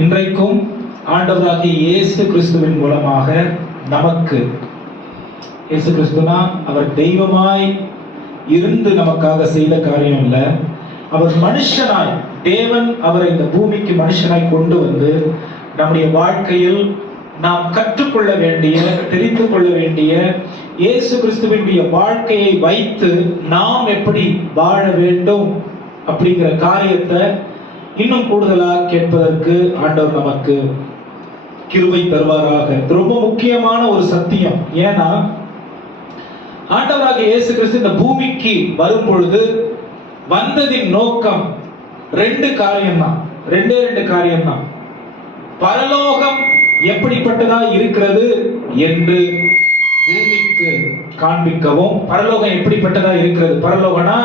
இன்றைக்கும் ஆண்டவராகிய இயேசு கிறிஸ்துவின் மூலமாக நமக்கு, இயேசு கிறிஸ்துனா அவர் தெய்வமாய் இருந்து நமக்காக செய்த காரியம் இல்ல, அவர் மனுஷனாய், தேவன் அவரை இந்த பூமிக்கு மனுஷனாய் கொண்டு வந்து நம்முடைய வாழ்க்கையில் நாம் கற்றுக்கொள்ள வேண்டிய, தெரிந்து கொள்ள வேண்டிய, இயேசு கிறிஸ்துவினுடைய வாழ்க்கையை வைத்து நாம் எப்படி வாழ வேண்டும் அப்படிங்கிற காரியத்தை இன்னும் கூடுதலா கேட்பதற்கு ஆண்டவர் நமக்கு கிருபை தருவாராக. ரொம்ப முக்கியமான ஒரு சத்தியம். ஏன்னா ஆண்டவராகிய இயேசு கிறிஸ்து இந்த பூமிக்கு வரும் பொழுது வந்ததின் நோக்கம் ரெண்டு காரியம் தான். பரலோகம் எப்படிப்பட்டதா இருக்கிறது என்று பூமிக்கு காண்பிக்கவும், பரலோகம் எப்படிப்பட்டதா இருக்கிறது, பரலோகம்னா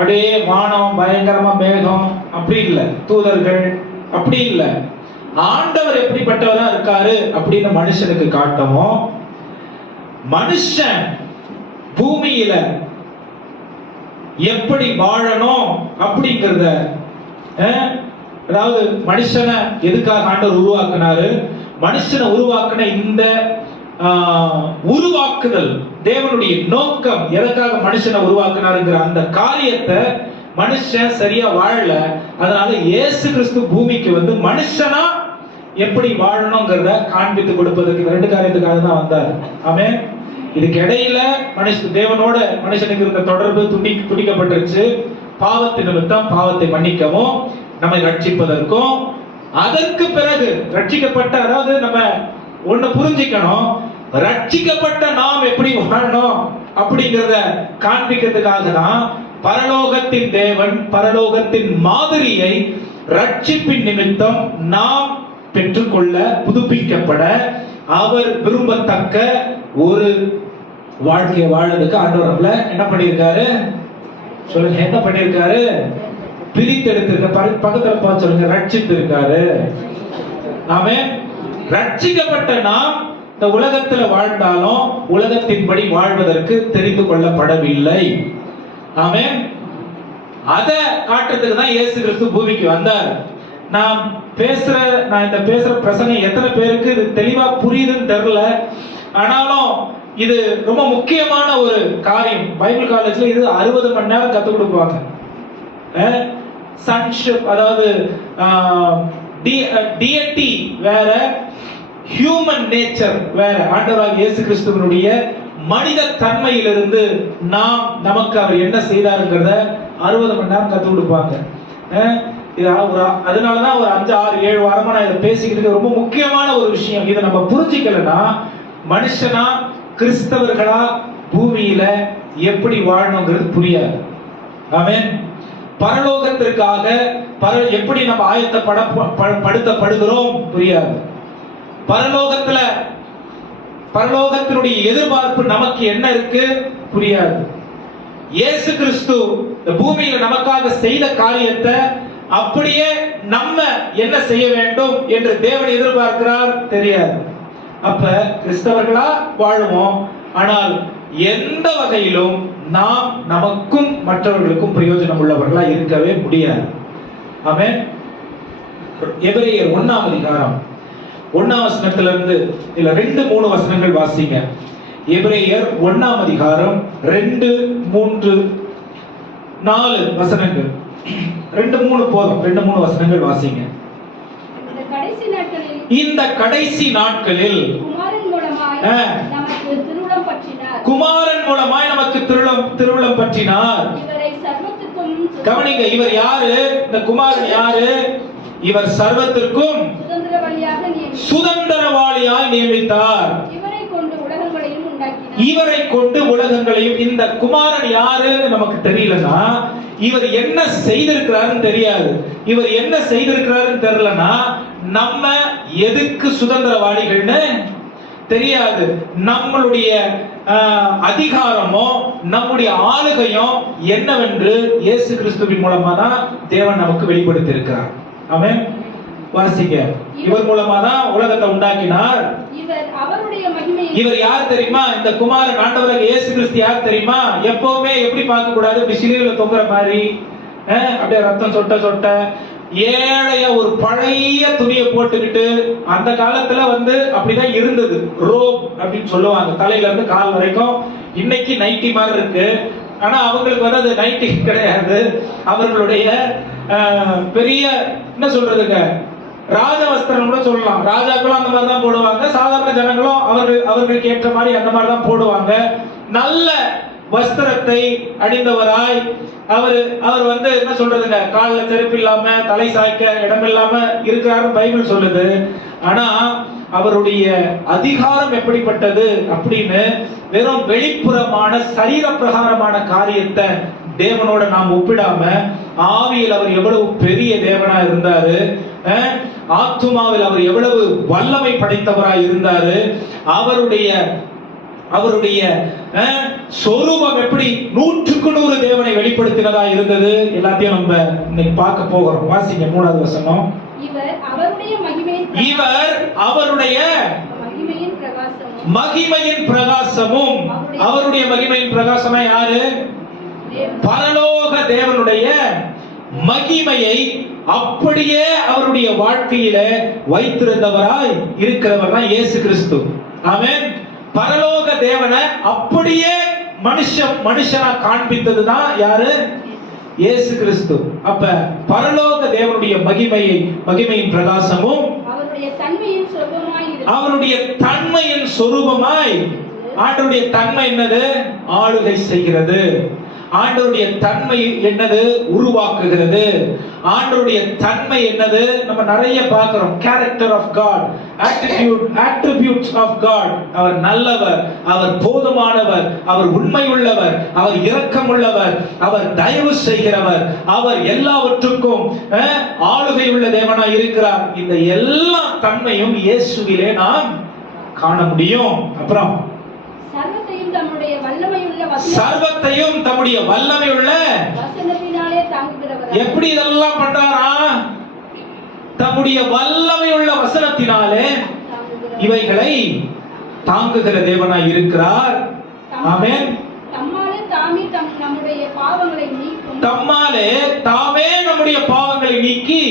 அப்படியே வானம் பயங்கரமா மேகம் அப்படி இல்ல, தூதர்கள் அப்படி இல்ல, ஆண்டவர் எப்படிப்பட்டவரா இருக்காரு அப்படின்னு மனுஷனுக்கு காட்டவும், மனுஷன் பூமியில எப்படி வாழணும் அப்படிங்கிறத, அதாவது மனுஷனை எதுக்காக ஆண்டவர் உருவாக்குனாரு, மனுஷனை உருவாக்குன இந்த உருவாக்குதல் தேவனுடைய நோக்கம், எதற்காக மனுஷனை உருவாக்குனாருங்கிற அந்த காரியத்தை மனுஷன் சரியா வாழல. அதனால இயேசு கிறிஸ்து பூமிக்கு வந்து மனுஷனா எப்படி வாழணுங்கிறத காண்பித்து கொடுப்பதற்கு ரெண்டு காரியத்துக்காக தான் வந்தார். ஆமென். இதுக்கு இடையில தேவனோட மனுஷனுக்கு இருந்த தொடர்பு துண்டிக்கப்பட்டிருச்சு. பாவத்தின் நிமித்தம் பாவத்தை மன்னிக்கவும், நம்மை ரட்சிப்பதற்கும், அதற்கு பிறகு ரட்சிக்கப்பட்ட, அதாவது நம்ம ஒண்ணு புரிஞ்சிக்கணும், ரட்சிக்கப்பட்ட நாம் எப்படி வாழணும் அப்படிங்கறத காண்பிக்கிறதுக்காக தான் பரலோகத்தின் தேவன் பரலோகத்தின் மாதிரியை ரட்சிப்பின் நிமித்தம் நாம் பெற்றுக்கொள்ள, புதுப்பிக்கப்பட, அவர் விரும்பத்தக்க ஒரு வாழ்க்கையை வாழ்றதுக்கு ஆண்டவர் நம்மள என்ன பண்ணியிருக்காரு சொல்லுங்க, என்ன பண்ணியிருக்காரு? பிரித்தெடுத்திருக்க. பக்கத்துல பார்த்து சொல்லுங்க, ரட்சித்திருக்காரு. ஆமென். ரட்சிக்கப்பட்ட நாம் இந்த உலகத்துல வாழ்ந்தாலும் உலகத்தின்படி வாழ்வதற்கு தெரிந்து கொள்ளப்படவில்லை. ஆமென். அத காட்டுறதுக்கு தான் இயேசு கிறிஸ்து பூமிக்கு வந்தார். நான் இந்த பேசுற பிரசங்கம் எத்தனை பேருக்கு இது தெளிவா புரியுதுன்னு தெரியல. ஆனாலும் இது ரொம்ப முக்கியமான ஒரு காரியம். பைபிள் காலேஜ்ல இது 60 மணி நேரம் கத்துக் கொடுப்பாங்க. சன்ஷிப், அதாவது டிஎன்டி வேற, ஹியூமன் நேச்சர் வேற. ஆண்டவராகிய இயேசு கிறிஸ்துவினுடைய மனித தன்மையிலிருந்து நமக்கு அவர் என்ன செய்தாருங்கிறத 60 மணி நேரம் கத்துக் கொடுப்பாங்க. அதனாலதான் ஒரு 5, 6, 7 வாரமா நான் இதை பேசிக்கிட்டு, ரொம்ப முக்கியமான ஒரு விஷயம். இதை நம்ம புரிஞ்சுக்கலன்னா மனுஷனா, கிறிஸ்தவர்களா பூமியில எப்படி வாழணுங்கிறது புரியாது. ஆமென். பரலோகத்திற்காக எப்படி நம்ம ஆயத்தப்படுத்தப்படுகிறோம் புரியாது. பரலோகத்தினுடைய எதிர்பார்ப்பு நமக்கு என்ன இருக்கு புரியாது. இயேசு கிறிஸ்து இந்த பூமியில நமக்காக செய்த காரியத்தை அப்படியே நம்ம என்ன செய்ய வேண்டும் என்று தேவன் எதிர்பார்க்கிறார் தெரியாது. அப்ப கிறிஸ்தவர்களா வாழுவோம், ஆனால் எந்த வகையிலும் நாம் நமக்கும் மற்றவர்களுக்கும் பிரயோஜனம் உள்ளவர்களா இருக்கவே முடியாது. ஆமென். எபிரேயர் 1ஆம் அதிகாரம் 1ஆம் வசனத்திலிருந்து இல்ல 2, 3 வசனங்கள் வாசிங்க. எபிரேயர் 1ஆம் அதிகாரம் 2, 3, 4 வசனங்கள். 2, 3 போதும். 2, 3 வசனங்கள் வாசிங்க. இந்த கடைசி நாட்களில் குமாரன் மூலமாய் நமக்கு திருவுளம் பற்றினார். கவனிங்க, இவர் யாரு? இந்த குமாரன் யாரு? இவர் சர்வத்திற்கும் சுதந்திரவாளியாய் நியமித்தார். இவரை கொண்டு உலகங்களையும். இந்த குமாரன் யாருன்னு நமக்கு தெரியலன்னா, இவர் என்ன செய்திருக்கிறாருன்னு தெரியாது. இவர் என்ன செய்திருக்கிறாருன்னு தெரியலன்னா நம்ம எதுக்கு சுதந்திரவாளிகள்னு தெரியாது. நம்மளுடைய அதிகாரமோ நம்முடைய ஆளுகையும் என்னவென்று இயேசு கிறிஸ்துவின் மூலமா தான் தேவன் நமக்கு வெளிப்படுத்தி இருக்கிறார். ஆமென். வாசிங்க. இவர் மூலமா தான் உலகத்தை உண்டாக்கினார். இவர் யார் தெரியுமா? இந்த குமாரன் ஆண்டவராகிய இயேசு கிறிஸ்து யார் தெரியுமா? எப்பவுமே எப்படி பார்க்க கூடாது, சிலுவையில தொங்குற மாதிரி அப்படியே ரத்தம் சொட்ட சொட்ட ஏழையா ஒரு பழைய துணியை போட்டுக்கிட்டு, அந்த காலத்துல வந்து அப்படிதான் இருந்தது. ரோப் அப்படின்னு சொல்லுவாங்க, தலையில இருந்து கால் வரைக்கும். இன்னைக்கு நைட்டி மாதிரி இருக்கு, ஆனா அவங்களுக்கு வந்து அது நைட்டி கிடையாது. அவர்களுடைய பெரிய என்ன சொல்றதுங்க, ராஜ வஸ்திரம் கூட சொல்லலாம். ராஜாக்களும் அந்த மாதிரி தான் போடுவாங்க, சாதாரண ஜனங்களும் அவர்களுக்கு ஏற்ற மாதிரி அந்த மாதிரி தான் போடுவாங்க. நல்ல வஸ்திரத்தை அணிந்தவராய் அவர் வந்து என்ன சொல்றதுங்க, காலில் செருப்பு இல்லாம தலை சாய்க்க இடம் இல்லாம இருக்கிறாரு பைபிள் சொல்லுது. ஆனா அவருடைய அதிகாரம் எப்படிப்பட்டது அப்படின்னு வெறும் வெளிப்புறமான சரீர பிரகாரமான காரியத்தை தேவனோட நாம் ஒப்பிடாம, ஆவியில் அவர் எவ்வளவு பெரிய தேவனா இருந்தாரு, ஆத்துமாவில் அவர் எவ்வளவு வல்லமை படைத்தவராய் இருந்தாரு, அவருடைய சொரூபம் எப்படி 100க்கு 100 தேவனை வெளிப்படுத்தினதா இருந்தது. எல்லாத்தையும் நம்ம இன்னைக்கு பார்க்க போகிறோம். வாசிங்க 3வது வசனம். இவர் அவருடைய மகிமையின் பிரகாசமும். அவருடைய மகிமையின் பிரகாசமா யாரு? பரலோக தேவனுடைய மகிமையை அப்படியே அவருடைய வாழ்க்கையில வைத்திருந்தவராய் இருக்கிறவர் தான் இயேசு கிறிஸ்து. ஆமென். பரலோக தேவனை அப்படியே மனுஷனா காண்பித்ததுதான் யாரு? இயேசு கிறிஸ்து. அப்ப பரலோக தேவனுடைய மகிமையின் பிரகாசமும் அவருடைய தன்மையின் சொரூபமாய். ஆண்டவருடைய தன்மை என்னது? ஆளுகை செய்கிறது. ஆண்டவருடைய தன்மை என்னது? உருவாக்குகிறது. ஆண்டவருடைய தன்மை என்னது? நம்ம நிறைய பார்க்கிறோம். Character of God, attributes of God. அவர் நல்லவர், அவர் போதுமானவர், அவர் உண்மையுள்ளவர், அவர் இரக்கமுள்ளவர், அவர் தயவு செய்கிறவர், அவர் எல்லாவற்றுக்கும் ஆளுகை உள்ள தேவனாய் இருக்கிறார். இந்த எல்லா தன்மையும் இயேசுவிலே நாம் காண முடியும். அப்புறம் சர்வத்தையும் தம்முடைய வல்லமையுள்ள வசனத்தினாலே தாங்குகிறவர். எப்படி இதெல்லாம் பண்றாரா? தம்முடைய வல்லமையுள்ள வசனத்தினாலே இவைகளை தாங்குகிற தேவனாய் இருக்கிறார். ஆமென். தம்மாலே தாமே நம்முடைய பாவங்களை நீக்கி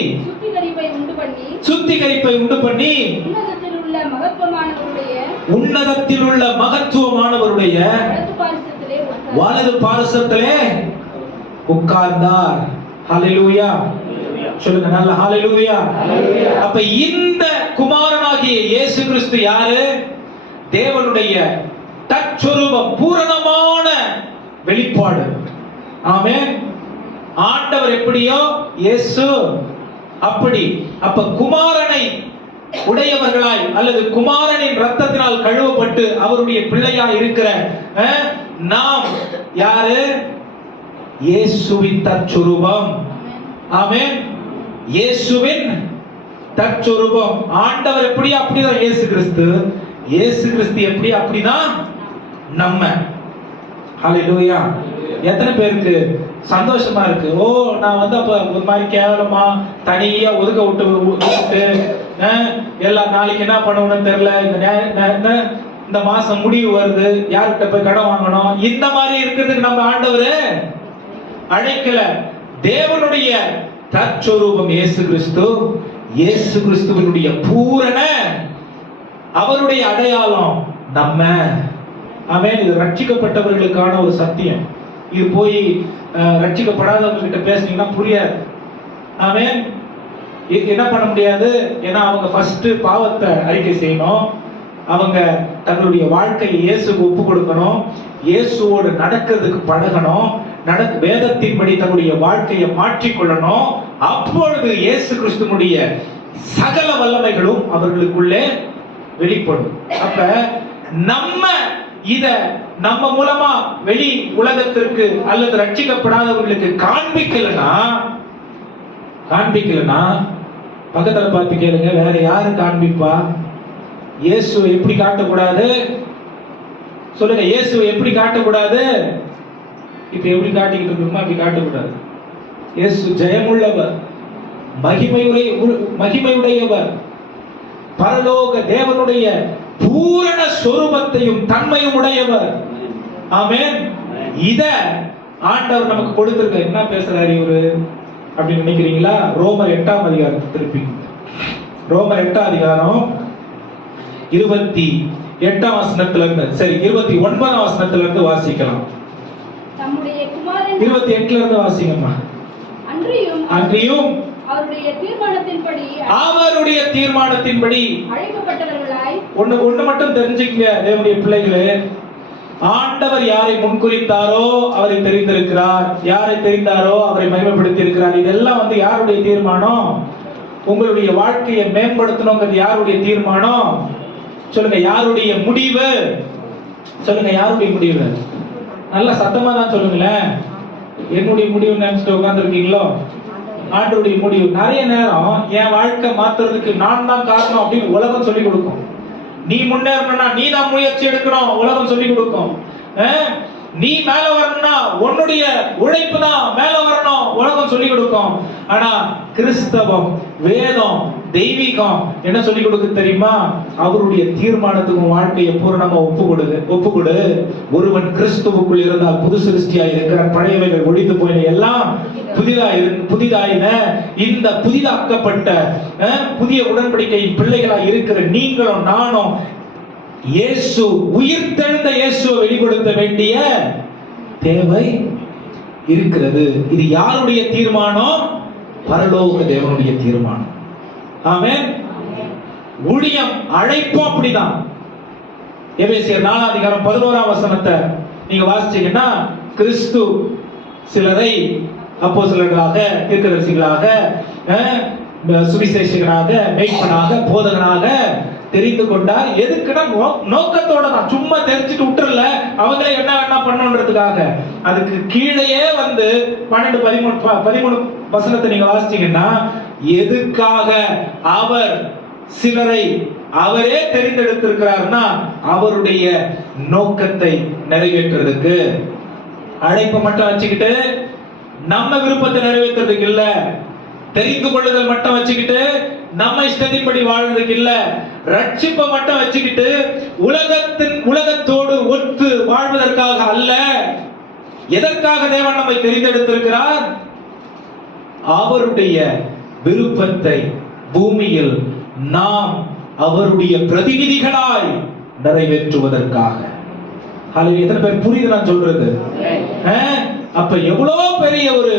சுத்திகரிப்பை உண்டு பண்ணி உன்னதத்தில் உள்ள மகத்துவமானவருடைய வலது பாரிசத்திலே உட்கார்ந்தார். ஹல்லேலூயா சொல்லுங்க, நல்ல ஹல்லேலூயா. அப்ப இந்த குமாரனாகிய இயேசு கிறிஸ்து யாரு? தேவனுடைய தற்சொரூபம், பூரணமான வெளிப்பாடு. ஆமென். ஆண்டவர் எப்படியோ இயேசு அப்படி. அப்ப குமாரனை உடையவர்களாய் அல்லது குமாரனின் ரத்தத்தினால் கழுவப்பட்டு அவருடைய பிள்ளையாய் இருக்கிற நாம் யாரு? இயேசுவின் தற்சொரூபம். ஆமென். இயேசுவின் தற்சொரூபம். ஆண்டவர் எப்படி? அப்படிதான் இயேசு கிறிஸ்து. இயேசு கிறிஸ்து எப்படி? அப்படிதான் நம்ம. ஹல்லேலூயா. எத்தனை பேருக்கு சந்தோஷமா இருக்கு? ஓ, நான் வந்து அப்ப ஒரு மாதிரி கேவலமா தனியா ஒதுக்க விட்டு எல்லா நாளைக்கு என்ன பண்ணணும்னு தெரியல, இந்த மாசம் முடிவு வருது, யார்கிட்ட போய் கடன் வாங்கணும், இந்த மாதிரி இருக்கிறதுக்கு நம்ம ஆண்டவரு அழைக்கல. தேவனுடைய தற்சொரூபம் இயேசு கிறிஸ்து. இயேசு கிறிஸ்துவினுடைய பூரண அவருடைய அடையாளம் நம்ம. ஆமென். இது ரட்சிக்கப்பட்டவர்களுக்கான ஒரு சத்தியம். இது போய் ரட்சிக்கப்படாதவங்க கிட்ட பேசுனீங்கன்னா புரியாது. ஆமென். என்ன பண்ண முடியாது? ஏன்னா அவங்க ஃபர்ஸ்ட் பாவத்தை அறிக்கை செய்யணும், அவங்க தங்களுடைய வாழ்க்கையை இயேசுக்கு ஒப்பு கொடுக்கணும், இயேசுவோடு நடக்கிறதுக்கு பழகணும், வேதத்தின்படி தன்னுடைய வாழ்க்கையை மாற்றிக்கொள்ளணும். அப்பொழுது இயேசு கிறிஸ்துனுடைய சகல வல்லமைகளும் அவர்களுக்குள்ளே வெளிப்படும். அப்ப நம்ம நம்ம மூலமா வெளி உலகத்திற்கு அல்லது ரட்சிக்கப்படாதவர்களுக்கு காண்பிக்கலனா பக்கத்துல பார்த்து கேளுங்க, வேற யாரு காண்பிப்பா? இயேசுவை எப்படி காட்டக்கூடாது சொல்லுங்க. இயேசுவை எப்படி காட்டக்கூடாது? இப்ப எப்படி காட்டிக்கிட்டு இருக்கோமா அப்படி காட்டக்கூடாது. இயேசு ஜெயமுள்ளவர், மகிமையுடையவர், பரலோக தேவனுடைய பூரண சொரூபத்தையும் தன்மையும் உடையவர். ஆமென். இத ஆண்டவர் நமக்கு கொடுத்திருக்க. என்ன பேசுறாரு இவரு? அப்படின்னு நினைக்கிறீங்களா? ரோமர் 8ஆம் அதிகாரத்தை திருப்பி, ரோமர் 8ஆம் அதிகாரம் 28ஆம் வசனத்துல இருந்து, சரி 29ஆம் வசனத்துல இருந்து வாசிக்கலாம். 28ல இருந்து வாசிங்கம்மா. அன்றியும் அவருடைய தீர்மானத்தின்படி அழைக்கப்பட்டவர்களாய், ஒண்ணு மட்டும் தெரிஞ்சுக்கங்க தேவனுடைய பிள்ளைகளே, ஆண்டவர் யாரை முன்குறித்தாரோ அவரை தெரிந்திருக்கிறார், யாரை தெரிந்தாரோ அவரை மகிமைப்படுத்தி இருக்கிறார். இதெல்லாம் வந்து யாருடைய தீர்மானம்? உங்களுடைய வாழ்க்கையை மேம்படுத்தணுங்கிறது யாருடைய தீர்மானம்? சொல்லுங்க, யாருடைய முடிவு? சொல்லுங்க, யாருடைய முடிவு? நல்ல சத்தமா தான் சொல்லுங்களேன். என்னுடைய முடிவு நினைச்சிட்டு உட்கார்ந்துருக்கீங்களோ? ஆண்டவருடைய முடிவு. நிறைய நேரம் என் வாழ்க்கை மாத்துறதுக்கு நான் தான் காரணம் அப்படின்னு உலகம் சொல்லி கொடுக்கும். நீ முன்னேறணும்னா நீ தான் முயற்சி எடுக்கணும், உலகம் சொல்லி கொடுக்கும். நீ மேல வரணும்னா உன்னுடைய உழைப்பு தான் மேல வரணும், உலகம் சொல்லி கொடுக்கும். ஆனா கிறிஸ்தவம், வேதம், தெய்வீகம் என்ன சொல்லி கொடுக்கு தெரியுமா? அவருடைய தீர்மானத்துக்கு வாழ்க்கையை பூரணமா ஒப்புக்கொடு. ஒருவன் கிறிஸ்துவுக்குள் இருந்தால் புது சிருஷ்டியாய் இருக்கிறான், பழையவைகள் ஒழிந்து போயின, எல்லாம் புதிதாயின. இந்த புதிதாக்கப்பட்ட புதிய உடன்படிக்கையின் பிள்ளைகளாய் இருக்கிற நீங்களும் நானும் இயேசு, உயிர்த்தெழுந்த இயேசுவை வெளிப்படுத்த வேண்டிய தேவை இருக்கிறது. இது யாருடைய தீர்மானம்? பரலோக தேவனுடைய தீர்மானம். ஆமென். ஊழியம், அழைப்பும் அப்படிதான். எபேசியர் 4ஆம் அதிகாரம் 11ஆம் வசனத்தை நீங்க வாசிச்சீங்கன்னா, கிறிஸ்து சிலரை அப்போஸ்தலர்களாக, தீர்க்கதரிசிகளாக, சுவிசேஷகனாக, மேய்ப்பனாக, போதகனாக தெரிந்து கொண்டார். எதுக்குன்னா நோக்கத்தோட தான், சும்மா தெரிஞ்சுட்டு விட்டுறல அவங்களே என்ன பண்ணணுன்றதுக்காக. அதுக்கு கீழேயே வந்து 12-13 வசனத்தை நீங்க வாசிச்சீங்கன்னா, எதுக்காக அவர் சிலரை அவரே தெரிந்தெடுத்திருக்கிறார்னா அவருடைய நோக்கத்தை நிறைவேற்றுறதுக்கு. அழைப்பை மட்டும் வச்சுக்கிட்டு நம்ம விருப்பத்தை நிறைவேற்றுறதுக்கு இல்ல, தெரிந்து கொள்ளுதல் மட்டும் வச்சுக்கிட்டு நம்ம இஷ்டத்தின்படி வாழ்றதுக்கு இல்ல, ரட்சிப்பை மட்டும் வச்சுக்கிட்டு உலகத்தோடு ஒத்து வாழ்வதற்காக அல்ல. எதற்காக தேவன் நம்மை தெரிந்தெடுத்திருக்கிறார்? அவருடைய விருப்பத்தை பூமியில் நாம் அவருடைய பிரதிநிதிகளாய் நிறைவேற்றுவதற்காக. எத்தனை பேர் புரியுது நான் சொல்றது? அப்ப எவ்வளவு பெரிய ஒரு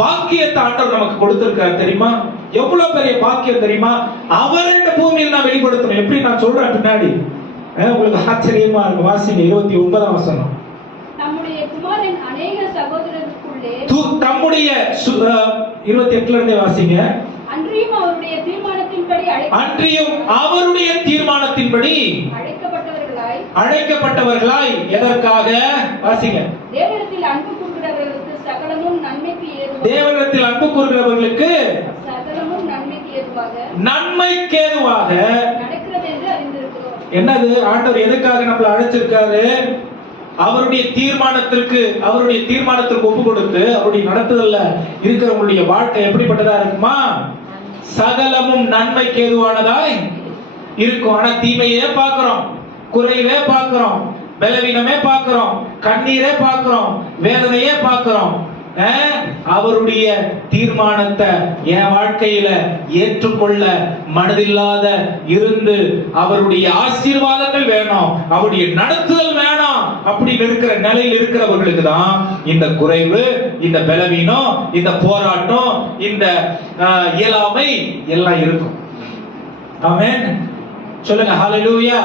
பாக்கியத்தை ஆண்டவர் நமக்கு கொடுத்திருக்கார் தெரியுமா? எவ்வளவு பெரிய பாக்கியம் தெரியுமா? அவர் இந்த பூமியில் நான் வெளிப்படுத்தணும். எப்படி நான் சொல்றேன் பின்னாடி உங்களுக்கு ஆச்சரியமா இருக்கும். வாசிங்க 29ஆம் வசனம். நம்முடைய குமாரன் அநேக சகோதரருக்குள்ளே, தம்முடைய 28ல இருந்தே வாசிங்க. அன்றியும் அவருடைய தீர்மானத்தின்படி அழைக்கப்பட்டவர்களாய். எதற்காக? வாசிங்க. தேவனிடத்தில் அன்பு கூறுகிறவர்களுக்கு சகலமும் நன்மைக்கு ஏதுவாக, தேவனிடத்தில் அன்பு கூறுகிறவர்களுக்கு சகலமும் நன்மைக்கு ஏதுவாக நடக்கிறது என்று அறிந்திருக்கிறோம். என்னது? ஆண்டவர் எதுக்காக நம்மளை அழைச்சிருக்காரு? அவருடைய தீர்மானத்திற்கு ஒப்பு கொடுத்து அவருடைய நடத்துதல்ல இருக்கிறவங்களுடைய வாழ்க்கை எப்படிப்பட்டதா இருக்குமா? சகலமும் நன்மைக்கு ஏதுவானதாய் இருக்கும். ஆனா தீமையே பார்க்கிறோம், குறைவே பார்க்கிறோம், பலவீனமே பார்க்கிறோம், கண்ணீரே பார்க்கிறோம், வேதனையே பார்க்கிறோம். அவருடைய தீர்மானத்தை என் வாழ்க்கையில ஏற்றுக்கொள்ள மனதில்லாத இருந்து அவருடைய ஆசீர்வாதங்கள் வேணும், அவருடைய நடத்துதல் வேணும். அப்படி இருக்கிற நிலையில் இருக்கிறவர்களுக்கு தான் இந்த குறைவு, இந்த பலவீனம், இந்த போராட்டம், இந்த இயலாமை எல்லாம் இருக்கும். ஆமென். சொல்லுங்க ஹalleluya.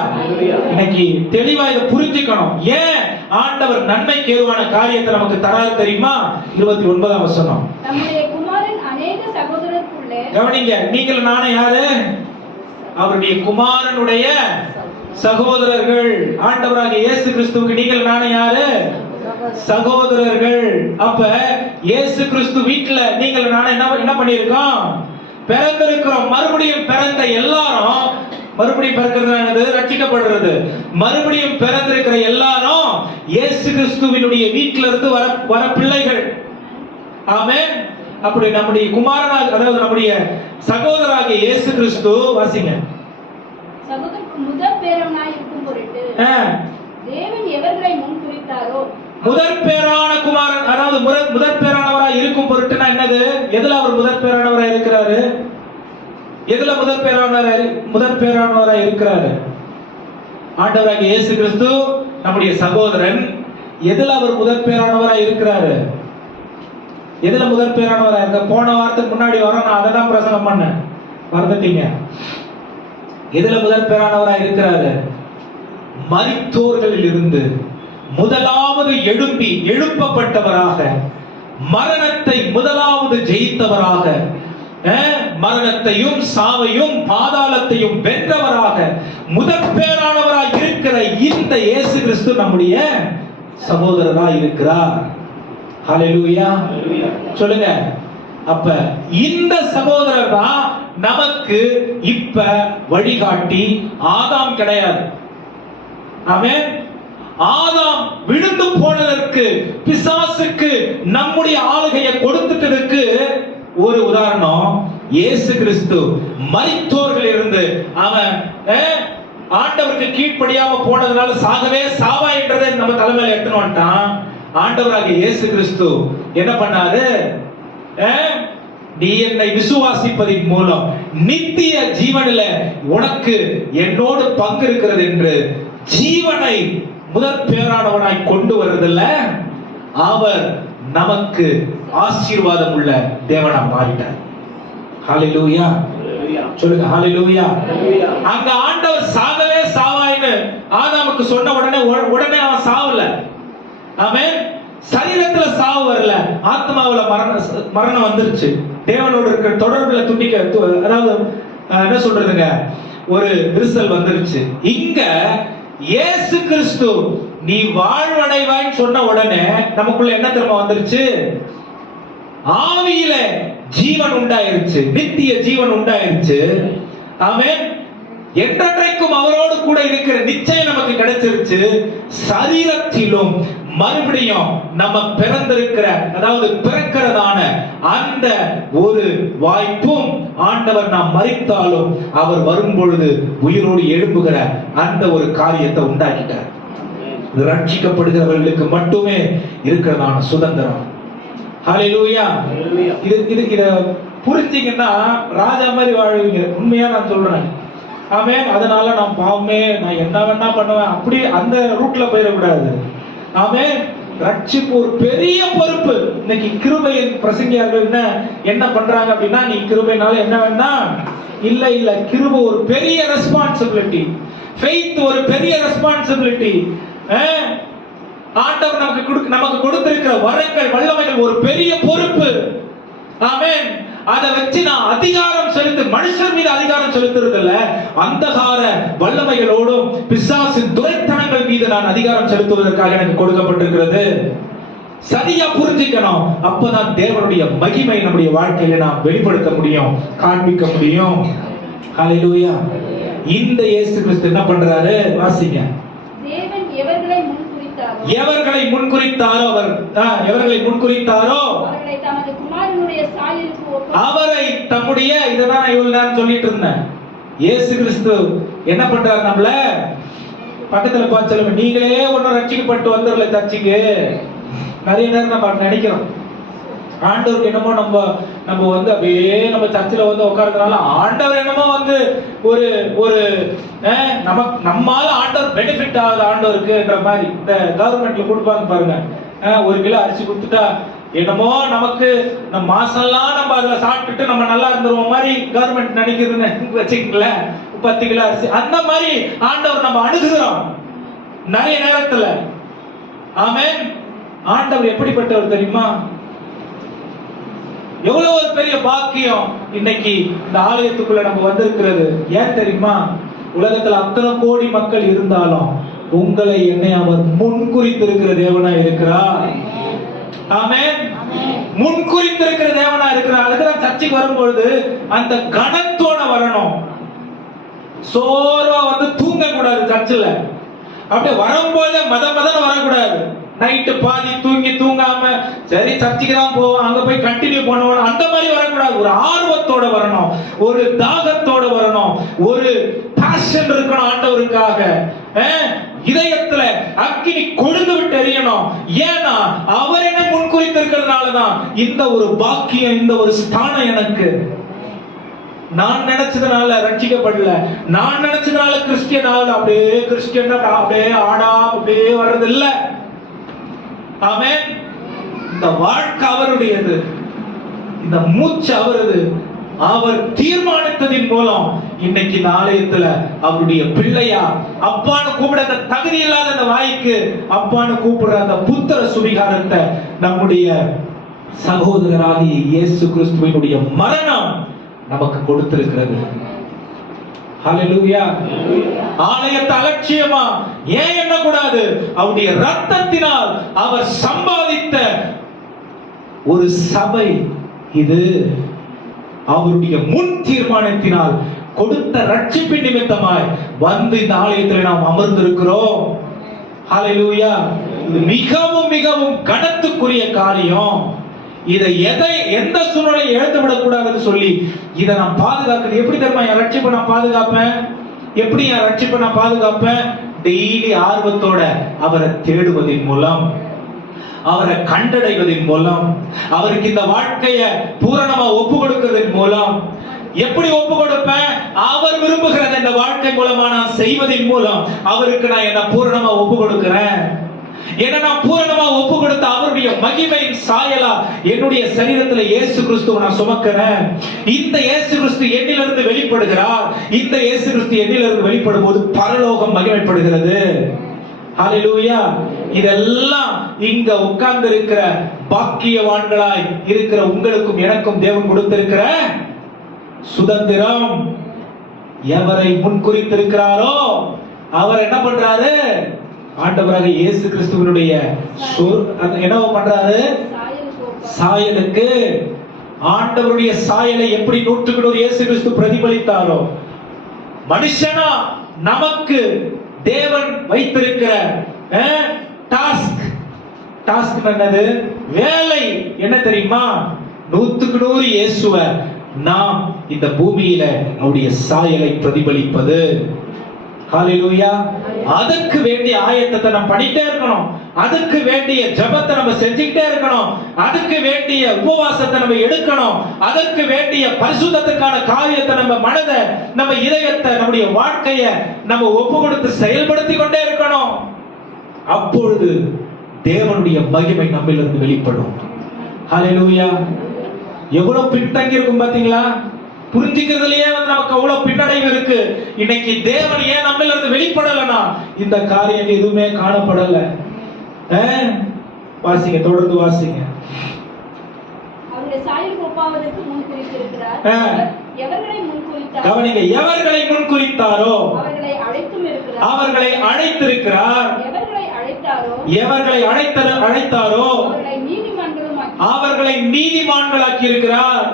இன்னைக்கு தெளிவா இத புரிஞ்சுக்கணும். ஏன் ஆண்டவர் நன்மைக்கு ஏதுவான காரியத்தை நமக்கு தராரு தெரியுமா? 29ஆம் வசனம். நம்முடைய குமாரன் अनेक சகோதரருக்குள்ளே, கவனிங்க, நீங்கள் நானே யாரு? அவருடைய குமாரனுடைய சகோதரர்கள். ஆண்டவராகிய இயேசு கிறிஸ்துவுக்கு நீங்கள் நானே யாரு? சகோதரர்கள். அப்ப இயேசு கிறிஸ்து வீட்ல நீங்கள் நானே என்ன பண்ணிருக்கோம்? பிறந்திருக்கிறோம். மறுபடியும் பிறந்த எல்லாரும், மறுபடியும் பிறக்கிறது ரட்சிக்கப்படுறது. மறுபடியும் பிறந்திருக்கிற எல்லாரும் இயேசு கிறிஸ்துவினுடைய வீட்டில இருந்து வர பிள்ளைகள். ஆமென். அப்படி நம்முடைய குமாரனாக, அதாவது நம்முடைய சகோதரராகிய இயேசு கிறிஸ்து, வாசிங்க. சகோதரருக்கு முதல் பேரனாய் இருக்கும் பொருட்டு தேவன் எவர்களை முன்குறித்தாரோ முதற் பேரான குமாரன், அதாவது முதற் பேரானவராய் இருக்கும் பொருட்டுனா என்னது? எதுல அவர் முதற் பேரானவராய் இருக்கிறாரு? எதுல முதற் பேரானவராய் இருக்கிறாரு? ஆண்டவராகிய இயேசு கிறிஸ்து நம்முடைய சகோதரன். எதுல அவர் முதற் பேரானவராய் இருக்கிறாரு? எதுல முதற் பேரானவராய் இருக்க? போன வாரத்துக்கு முன்னாடி வரோம், நான் அதை தான் பிரசங்கம் பண்ணேன், மறந்துட்டீங்க. எதுல முதற் பேரானவராய் இருக்கிறாரு? மரித்தோர்களில் இருந்து முதலாவது எழுப்பப்பட்டவராக, மரணத்தை முதலாவது ஜெயித்தவராக, மரணத்தையும் சாவையும் பாதாளத்தையும் வென்றவராக முதற் பேரானவராய் இருக்கிற இந்த இயேசு கிறிஸ்து நம்முடைய சகோதரராய் இருக்கிறார். ஹல்லேலூயா சொல்லுங்க. அப்ப இந்த சகோதரர் தான் நமக்கு இப்ப வழிகாட்டி. ஆதாம் கிடையாது. ஆமென். ஆதாம் விழுந்து போனதற்கு, பிசாசுக்கு நம்முடைய ஆளுகையை கொடுத்துட்டதுக்கு ஒரு உதாரணம் இயேசு கிறிஸ்து. மரித்தோர்கள் இருந்து அவன் ஆண்டவருக்கு கீழ்ப்படியாம போனதுனால சாகவே சாவா என்றதை நம்ம தலைமையில எடுத்துன்னு வந்துட்டான். ஆண்டவராகிய இயேசு கிறிஸ்து என்ன பண்ணாரு? நீ என்னை விசுவாசிப்பதின் மூலம் நித்திய ஜீவனில் உனக்கு என்னோடு பங்கு இருக்கிறது என்று ஜீவனை முதற் பேரானவனாய் கொண்டு வருவதில்ல, அவர் நமக்கு ஆசீர்வாதம் உள்ள தேவனா மாறிட்டார். ஹல்லேலூயா சொல்லுங்க. ஹல்லேலூயா. அங்க ஆண்டவர் சாகவே சாவாயின்னு ஆதாமுக்கு சொன்ன உடனே அவன் சாவல. ஆமென். சரீரத்துல சாவு வரல, ஆத்மாவுல மரணம் வந்துருச்சு. தேவனோடு இருக்கிற தொடர்புல துண்டிக்க, அதாவது என்ன சொல்றதுங்க, ஒரு விரிசல் வந்துருச்சு. இங்க இயேசு கிறிஸ்து நீ வாழ்வடைவாய் சொன்ன உடனே நமக்குள்ள என்ன திரும்ப வந்துருச்சு? ஆவியில ஜீவன் உண்டாயிருச்சு, நித்திய ஜீவன் உண்டாயிருச்சு. ஆமென். என்றைக்கும் அவரோடு கூட இருக்கிற நிச்சயம் நமக்கு கிடைச்சிருச்சு. சரீரத்திலும் மறுபடியும் நம்ம பிறந்திருக்கிற, அதாவது பிறக்கிறதான அந்த ஒரு வாய்ப்பும் ஆண்டவர் நாம் மரித்தாலும் அவர் வரும் பொழுது உயிரோடு எழுப்புகிற அந்த ஒரு காரியத்தை உண்டாக்கிட்டார். ரட்சிக்கப்படுகிறவர்களுக்கு மட்டுமே இருக்கிறதான சுதந்திரம். ஹல்லேலூயா. இத புரிஞ்சீங்கன்னா ராஜா மாதிரி வாழ்வீங்க. உண்மையா நான் சொல்றேன். ஆமென். அதனால நான் பாவமே, நான் என்ன வேணா பண்ணுவேன், அப்படி அந்த ரூட்ல போயிடக்கூடாது. ஆமென். ரட்சிப்பு ஒரு பெரிய பொறுப்பு. இன்னைக்கு கிருபையின் பிரசங்கியார்கள் என்ன பண்றாங்க அப்படின்னா, நீ கிருபைனால என்ன வேணா இல்ல, கிருபை ஒரு பெரிய ரெஸ்பான்சிபிலிட்டி, ஃபெய்த் ஒரு பெரிய ரெஸ்பான்சிபிலிட்டி. ஆண்டவர் நமக்கு கொடுத்திருக்கிற வரங்கள் வல்லமைகள் ஒரு பெரிய பொறுப்பு. ஆமென். அதை வச்சு நான் அதிகாரம் செலுத்து, மனுஷர் மீது அதிகாரம் செலுத்துறது இல்ல, அந்தகார வல்லமைகளோடும் பிசாசின் துரைத்தனங்கள் மீது நான் அதிகாரம் செலுத்துவதற்காக எனக்கு கொடுக்கப்பட்டிருக்கிறது. சரியா புரிஞ்சுக்கணும். அப்பதான் தேவனுடைய மகிமை நம்முடைய வாழ்க்கையில நாம் வெளிப்படுத்த முடியும், காண்பிக்க முடியும். ஹல்லேலூயா. இந்த இயேசு கிறிஸ்து என்ன பண்றாரு? வாசிங்க. தேவன் எவர்களை முன்குறித்தாரோ அவரை தம்முடைய, இததான் நான் இவ்வளவு நேரம் சொல்லிட்டு இருந்தேன். இயேசு கிறிஸ்து என்ன பண்றாரு? நம்மள பக்கத்துல பார்த்து சொல்லுங்க, நீங்களே ஒன்னும் ரட்சிக்கப்பட்டு வந்துடல சர்ச்சுக்கு. நிறைய நேரம் நம்ம நினைக்கிறோம் ஆண்டவருக்கு என்னமோ நம்ம வந்து அப்படியே நம்ம சர்ச்சில் வந்து உட்கார்றதுனால ஆண்டவர் என்னமோ வந்து ஒரு ஒரு நம்மால ஆண்டவர் பெனிஃபிட் ஆகுது ஆண்டவருக்குன்ற மாதிரி. இந்த கவர்மெண்ட்ல கொடுப்பாங்க பாருங்க, 1 கிலோ அரிசி கொடுத்துட்டா என்னமோ நமக்கு நம்ம மாசம்லாம் நம்ம அதுல சாப்பிட்டுட்டு நம்ம நல்லா இருந்துருவோம் மாதிரி கவர்மெண்ட் நினைக்குதுன்னு வச்சுக்கங்களேன். 10 கிலோ அரிசி அந்த மாதிரி ஆண்டவர் நம்ம அணுகுகிறோம் நிறைய நேரத்துல. ஆமென். ஆண்டவர் எப்படிப்பட்டவர் தெரியுமா? எவ்வளவு ஒரு பெரிய பாக்கியம் இன்னைக்கு இந்த ஆலயத்துக்குள்ள நம்ம வந்திருக்கிறது. ஏன் தெரியுமா? உலகத்துல அத்தனை கோடி மக்கள் இருந்தாலும் உங்களை என்னை அவர் முன்குறித்திருக்கிற தேவனா இருக்கிறார். ஆமென். முன்குறித்திருக்கிற தேவனா இருக்கிறார். அதுக்கு சர்ச்சைக்கு வரும்பொழுது அந்த கணத்தோட வரணும். சோர்வா வந்து தூங்க கூடாது சர்ச்சில். அப்படியே வரும்போது மதன வரக்கூடாது. நைட்டு பாதி தூங்காம சரி சர்ச்சுக்கு தான் போவோம், அங்க போய் கண்டினியூ பண்ணுவோம், அந்த மாதிரி வரக்கூடாது. ஒரு ஆர்வத்தோட வரணும், ஒரு தாகத்தோட வரணும், ஒரு பேஷன் இருக்கணும் ஆண்டவருக்காக. இதயத்துல அக்கினி கொழுந்து விட்டு எரியணும். ஏன்னா அவர் என்ன முன்குறித்திருக்கிறதுனாலதான் இந்த ஒரு பாக்கியம், இந்த ஒரு ஸ்தானம் எனக்கு. நான் நினைச்சதுனால ரட்சிக்கப்படல, நான் நினைச்சதுனால கிறிஸ்டியன் ஆகல. அப்படியே கிறிஸ்டியன் அப்படியே ஆடா அப்படியே வர்றது இல்ல. ஆமென். இந்த வாழ்க்கை அவருடையது, இந்த மூச்சு அவரது. அவர் தீர்மானித்ததின் மூலம் இன்னைக்கு இந்த ஆலயத்துல அவருடைய பிள்ளையா அப்பான்னு கூப்பிட அந்த தகுதி இல்லாத அந்த வாய்க்கு அப்பான்னு கூப்பிடுற அந்த புத்திர சுவிகாரத்தை நம்முடைய சகோதரராகிய இயேசு கிறிஸ்துவினுடைய மரணம் நமக்கு கொடுத்திருக்கிறது. ஹல்லேலூயா. ஆலயத்தை அலட்சியமா ஏன் எண்ணக்கூடாது? அவருடைய ரத்தத்தினால் அவர் சம்பாதித்த ஒரு சபை இது. அவருடைய முன் தீர்மானத்தினால் கொடுத்த ரட்சிப்பின் நிமித்தமாய் வந்து இந்த ஆலயத்தில் நாம் அமர்ந்திருக்கிறோம். ஹல்லேலூயா. இது மிகவும் மிகவும் கனத்துக்குரிய காரியம். இதை எந்த சூழ்நிலை இழந்து விடக்கூடாதுன்னு சொல்லி இதை நான் பாதுகாக்கிறது எப்படி தெரியுமா? என் ரட்சிப்பை நான் பாதுகாப்பேன். எப்படி என் ரட்சிப்பை நான் பாதுகாப்பேன்? டெய்லி ஆர்வத்தோட அவரை தேடுவதன் மூலம், அவரை கண்டடைவதன் மூலம், அவருக்கு இந்த வாழ்க்கையை பூரணமா ஒப்பு கொடுக்கிறதன் மூலம். எப்படி ஒப்பு கொடுப்பேன்? அவர் விரும்புகிறத இந்த வாழ்க்கை மூலமா நான் செய்வதன் மூலம் அவருக்கு நான் என்ன பூரணமா ஒப்பு கொடுக்கிறேன். ஏன்னா நான் பூரணமா ஒப்பு கொடுத்த அவருடைய மகிமையின் சாயலா என்னுடைய சரீரத்துல இயேசு கிறிஸ்துவை நான் சுமக்கிறேன். இந்த இயேசு கிறிஸ்து என்னிலிருந்து வெளிப்படுகிறார். இந்த இயேசு கிறிஸ்து என்னிலிருந்து வெளிப்படும் போது பரலோகம் மகிமைப்படுகிறது. ஹல்லேலூயா. இதெல்லாம் இங்க உட்கார்ந்து இருக்கிற பாக்கியவான்களாய் இருக்கிற உங்களுக்கும் எனக்கும் தேவன் கொடுத்திருக்கிற சுதந்திரம். எவரை முன்குறித்திருக்கிறாரோ அவர் என்ன பண்றாரு? ஆண்டவராக இயேசு கிறிஸ்துவினுடைய என்ன பண்றாரு? சாயலுக்கு. ஆண்டவருடைய சாயலை எப்படி 100% இயேசு கிறிஸ்து பிரதிபலித்தாரோ, மனுஷனா நமக்கு தேவன் வைத்திருக்கிற டாஸ்க் என்னது? வேலை என்ன தெரியுமா? 100% இயேசுவை நாம் இந்த பூமியில அவருடைய சாயலை பிரதிபலிப்பது. ஹல்லேலூயா. அதுக்கு வேண்டிய ஆயத்தத்தை நம்ம பண்ணிட்டே இருக்கணும். அதுக்கு வேண்டிய ஜெபத்தை நம்ம செஞ்சுக்கிட்டே இருக்கணும். அதுக்கு வேண்டிய உபவாசத்தை நம்ம எடுக்கணும். அதற்கு வேண்டிய பரிசுத்தத்துக்கான காரியத்தை நம்ம மனதை, நம்ம இதயத்தை, நம்முடைய வாழ்க்கையை நம்ம ஒப்பு கொடுத்து செயல்படுத்தி கொண்டே இருக்கணும். அப்பொழுது தேவனுடைய மகிமை நம்மிலிருந்து வெளிப்படும். ஹல்லேலூயா. எவ்வளவு பின்தங்கி இருக்கும் பாத்தீங்களா? புரிஞ்சுக்கிறதுலயே நமக்கு அவ்வளவு பின்னடைவு இருக்கு. இன்னைக்கு தேவன் ஏன் நம்மிலிருந்து வெளிப்படலனா இந்த காரியம் எதுவுமே காணப்படல. வாசிங்க, தொடர்ந்து வாசிங்க. அவருடைய சாயலுக்கு ஒப்பாவதற்கு முன்குறித்திருக்கிறார். எவர்களை முன்குறித்தாரோ, கவனிங்க, எவர்களை முன்குறித்தாரோ அவர்களை அழைத்தும் இருக்கிறார். அவர்களை அழைத்திருக்கிறார். எவர்களை அழைத்தாரோ அவர்களை நீதிமான்களாக்கி இருக்கிறார்.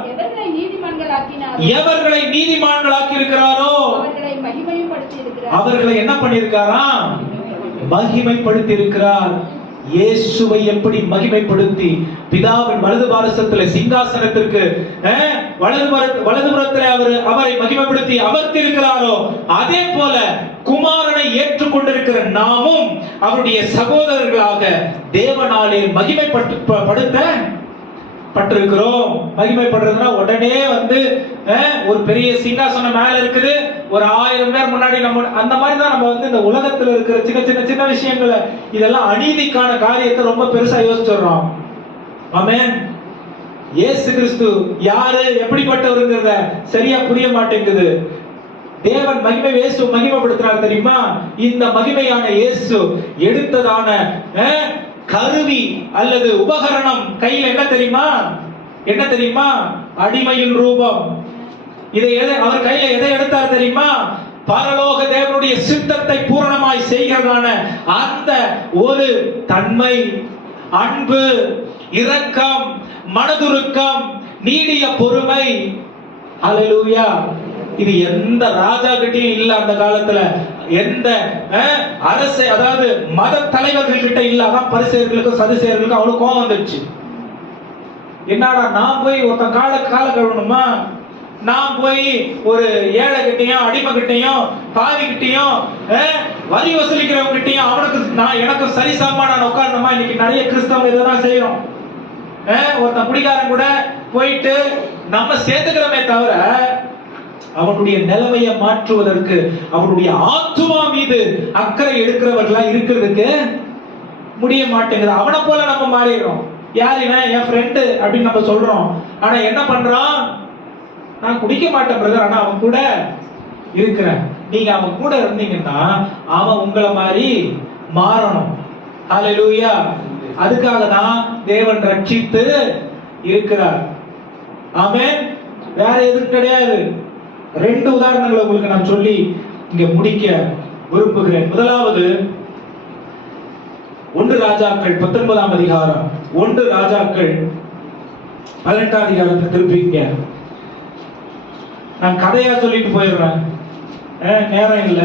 எவர்களை நீதிமான்களாக்கி இருக்கிறாரோ அவர்களை என்ன பண்ணியிருக்காரா? மகிமைப்படுத்தி இருக்கிறார். இயேசுவை எப்படி மகிமைப்படுத்தி பிதாவின் வலது பாரசத்தில் சிங்காசனத்திற்கு வலதுபுறத்தில் அவரை மகிமைப்படுத்தி அமர்த்தி இருக்கிறாரோ, அதே போல குமாரனை ஏற்றுக்கொண்டிருக்கிற நாமும் அவருடைய சகோதரர்களாக தேவனாலே மகிமைப்பட்டிருக்கிறோம். மகிமைப்படுறதுன்னா உடனே ஒரு பெரிய சிங்காசனம் மேல இருக்குது, ஒரு 1000 பேர் முன்னாடி நம்ம அந்த மாதிரி தான் நம்ம இந்த உலகத்துல இருக்கிற சின்ன சின்ன சின்ன விஷயங்களை, இதெல்லாம் அநீதிக்கான காரியத்தை ரொம்ப பெருசா யோசிச்சுடுறோம். ஆமென். இயேசு கிறிஸ்து யாரு, எப்படிப்பட்டவருங்கிறத சரியா புரிய மாட்டேங்குது. தேவன் மகிமை இயேசு மகிமைப்படுத்துறார் தெரியுமா? இந்த மகிமையான இயேசு எடுத்ததான கருவி அல்லது உபகரணம் கையில என்ன தெரியுமா? அடிமையின் ரூபம். அவர் கையில எதை எடுத்தார் தெரியுமா? பரலோக தேவனுடைய சித்தத்தை பூரணமாய் செய்கிறதான அந்த ஒரு தன்மை, அன்பு, இரக்கம், மனதுருக்கம், நீடிய பொறுமை. ஹல்லேலூயா. இது எந்த ராஜா கிட்டையும் இல்ல. அந்த காலத்துல எந்த அரசு, அதாவது மத தலைவர்கள் கிட்ட இல்ல. அதான் பரிசேயர்களுக்கும் சதுசேயர்களுக்கும் அவ்வளவு கோபம் வந்துருச்சு. என்னடா நான் போய் ஒருத்தன் கால கழுவணுமா? நான் போய் ஒரு ஏழை கிட்டையும் அடிமை கிட்டையும் பாவி கிட்டையும் வரி வசூலிக்கிறவங்க கிட்டையும் அவனுக்கு எனக்கு சரிசமமா நான் உட்காரணுமா? இன்னைக்கு நிறைய கிறிஸ்தவங்க இதைதான் செய்யறோம். ஒருத்தன் குடிகாரன் கூட போயிட்டு நம்ம சேர்த்துக்கிறோமே தவிர அவனுடைய நிலைமையை மாற்றுவதற்கு அவனுடைய ஆத்துமா மீது அக்கறை எடுக்கிறவர்களா இருக்கிறதுக்கு முடிய மாட்டேங்குது. அவனை போல நம்ம மாறிடுறோம். யார் இவன்? என் ஃப்ரெண்டு அப்படின்னு நம்ம சொல்றோம். ஆனா என்ன பண்றான்? நான் குடிக்க மாட்டேன் பிரதர், ஆனா அவன் கூட இருக்கிறேன். நீங்க அவன் கூட இருந்தீங்கன்னா அவன் உங்களை மாதிரி மாறணும். ஹல்லேலூயா. அதுக்காக தான் தேவன் ரட்சித்து இருக்கிறார். ஆமென். வேற எதுவும் கிடையாது. 2 உதாரணங்களை உங்களுக்கு நான் சொல்லி இங்க முடிக்க விரும்புகிறேன். முதலாவது 1 ராஜாக்கள் 19ஆம் அதிகாரம், 1 ராஜாக்கள் 18ஆம் அதிகாரத்தை திருப்பிங்க. நான் கதையா சொல்லிட்டு போயிடுறேன், நேரம் இல்ல.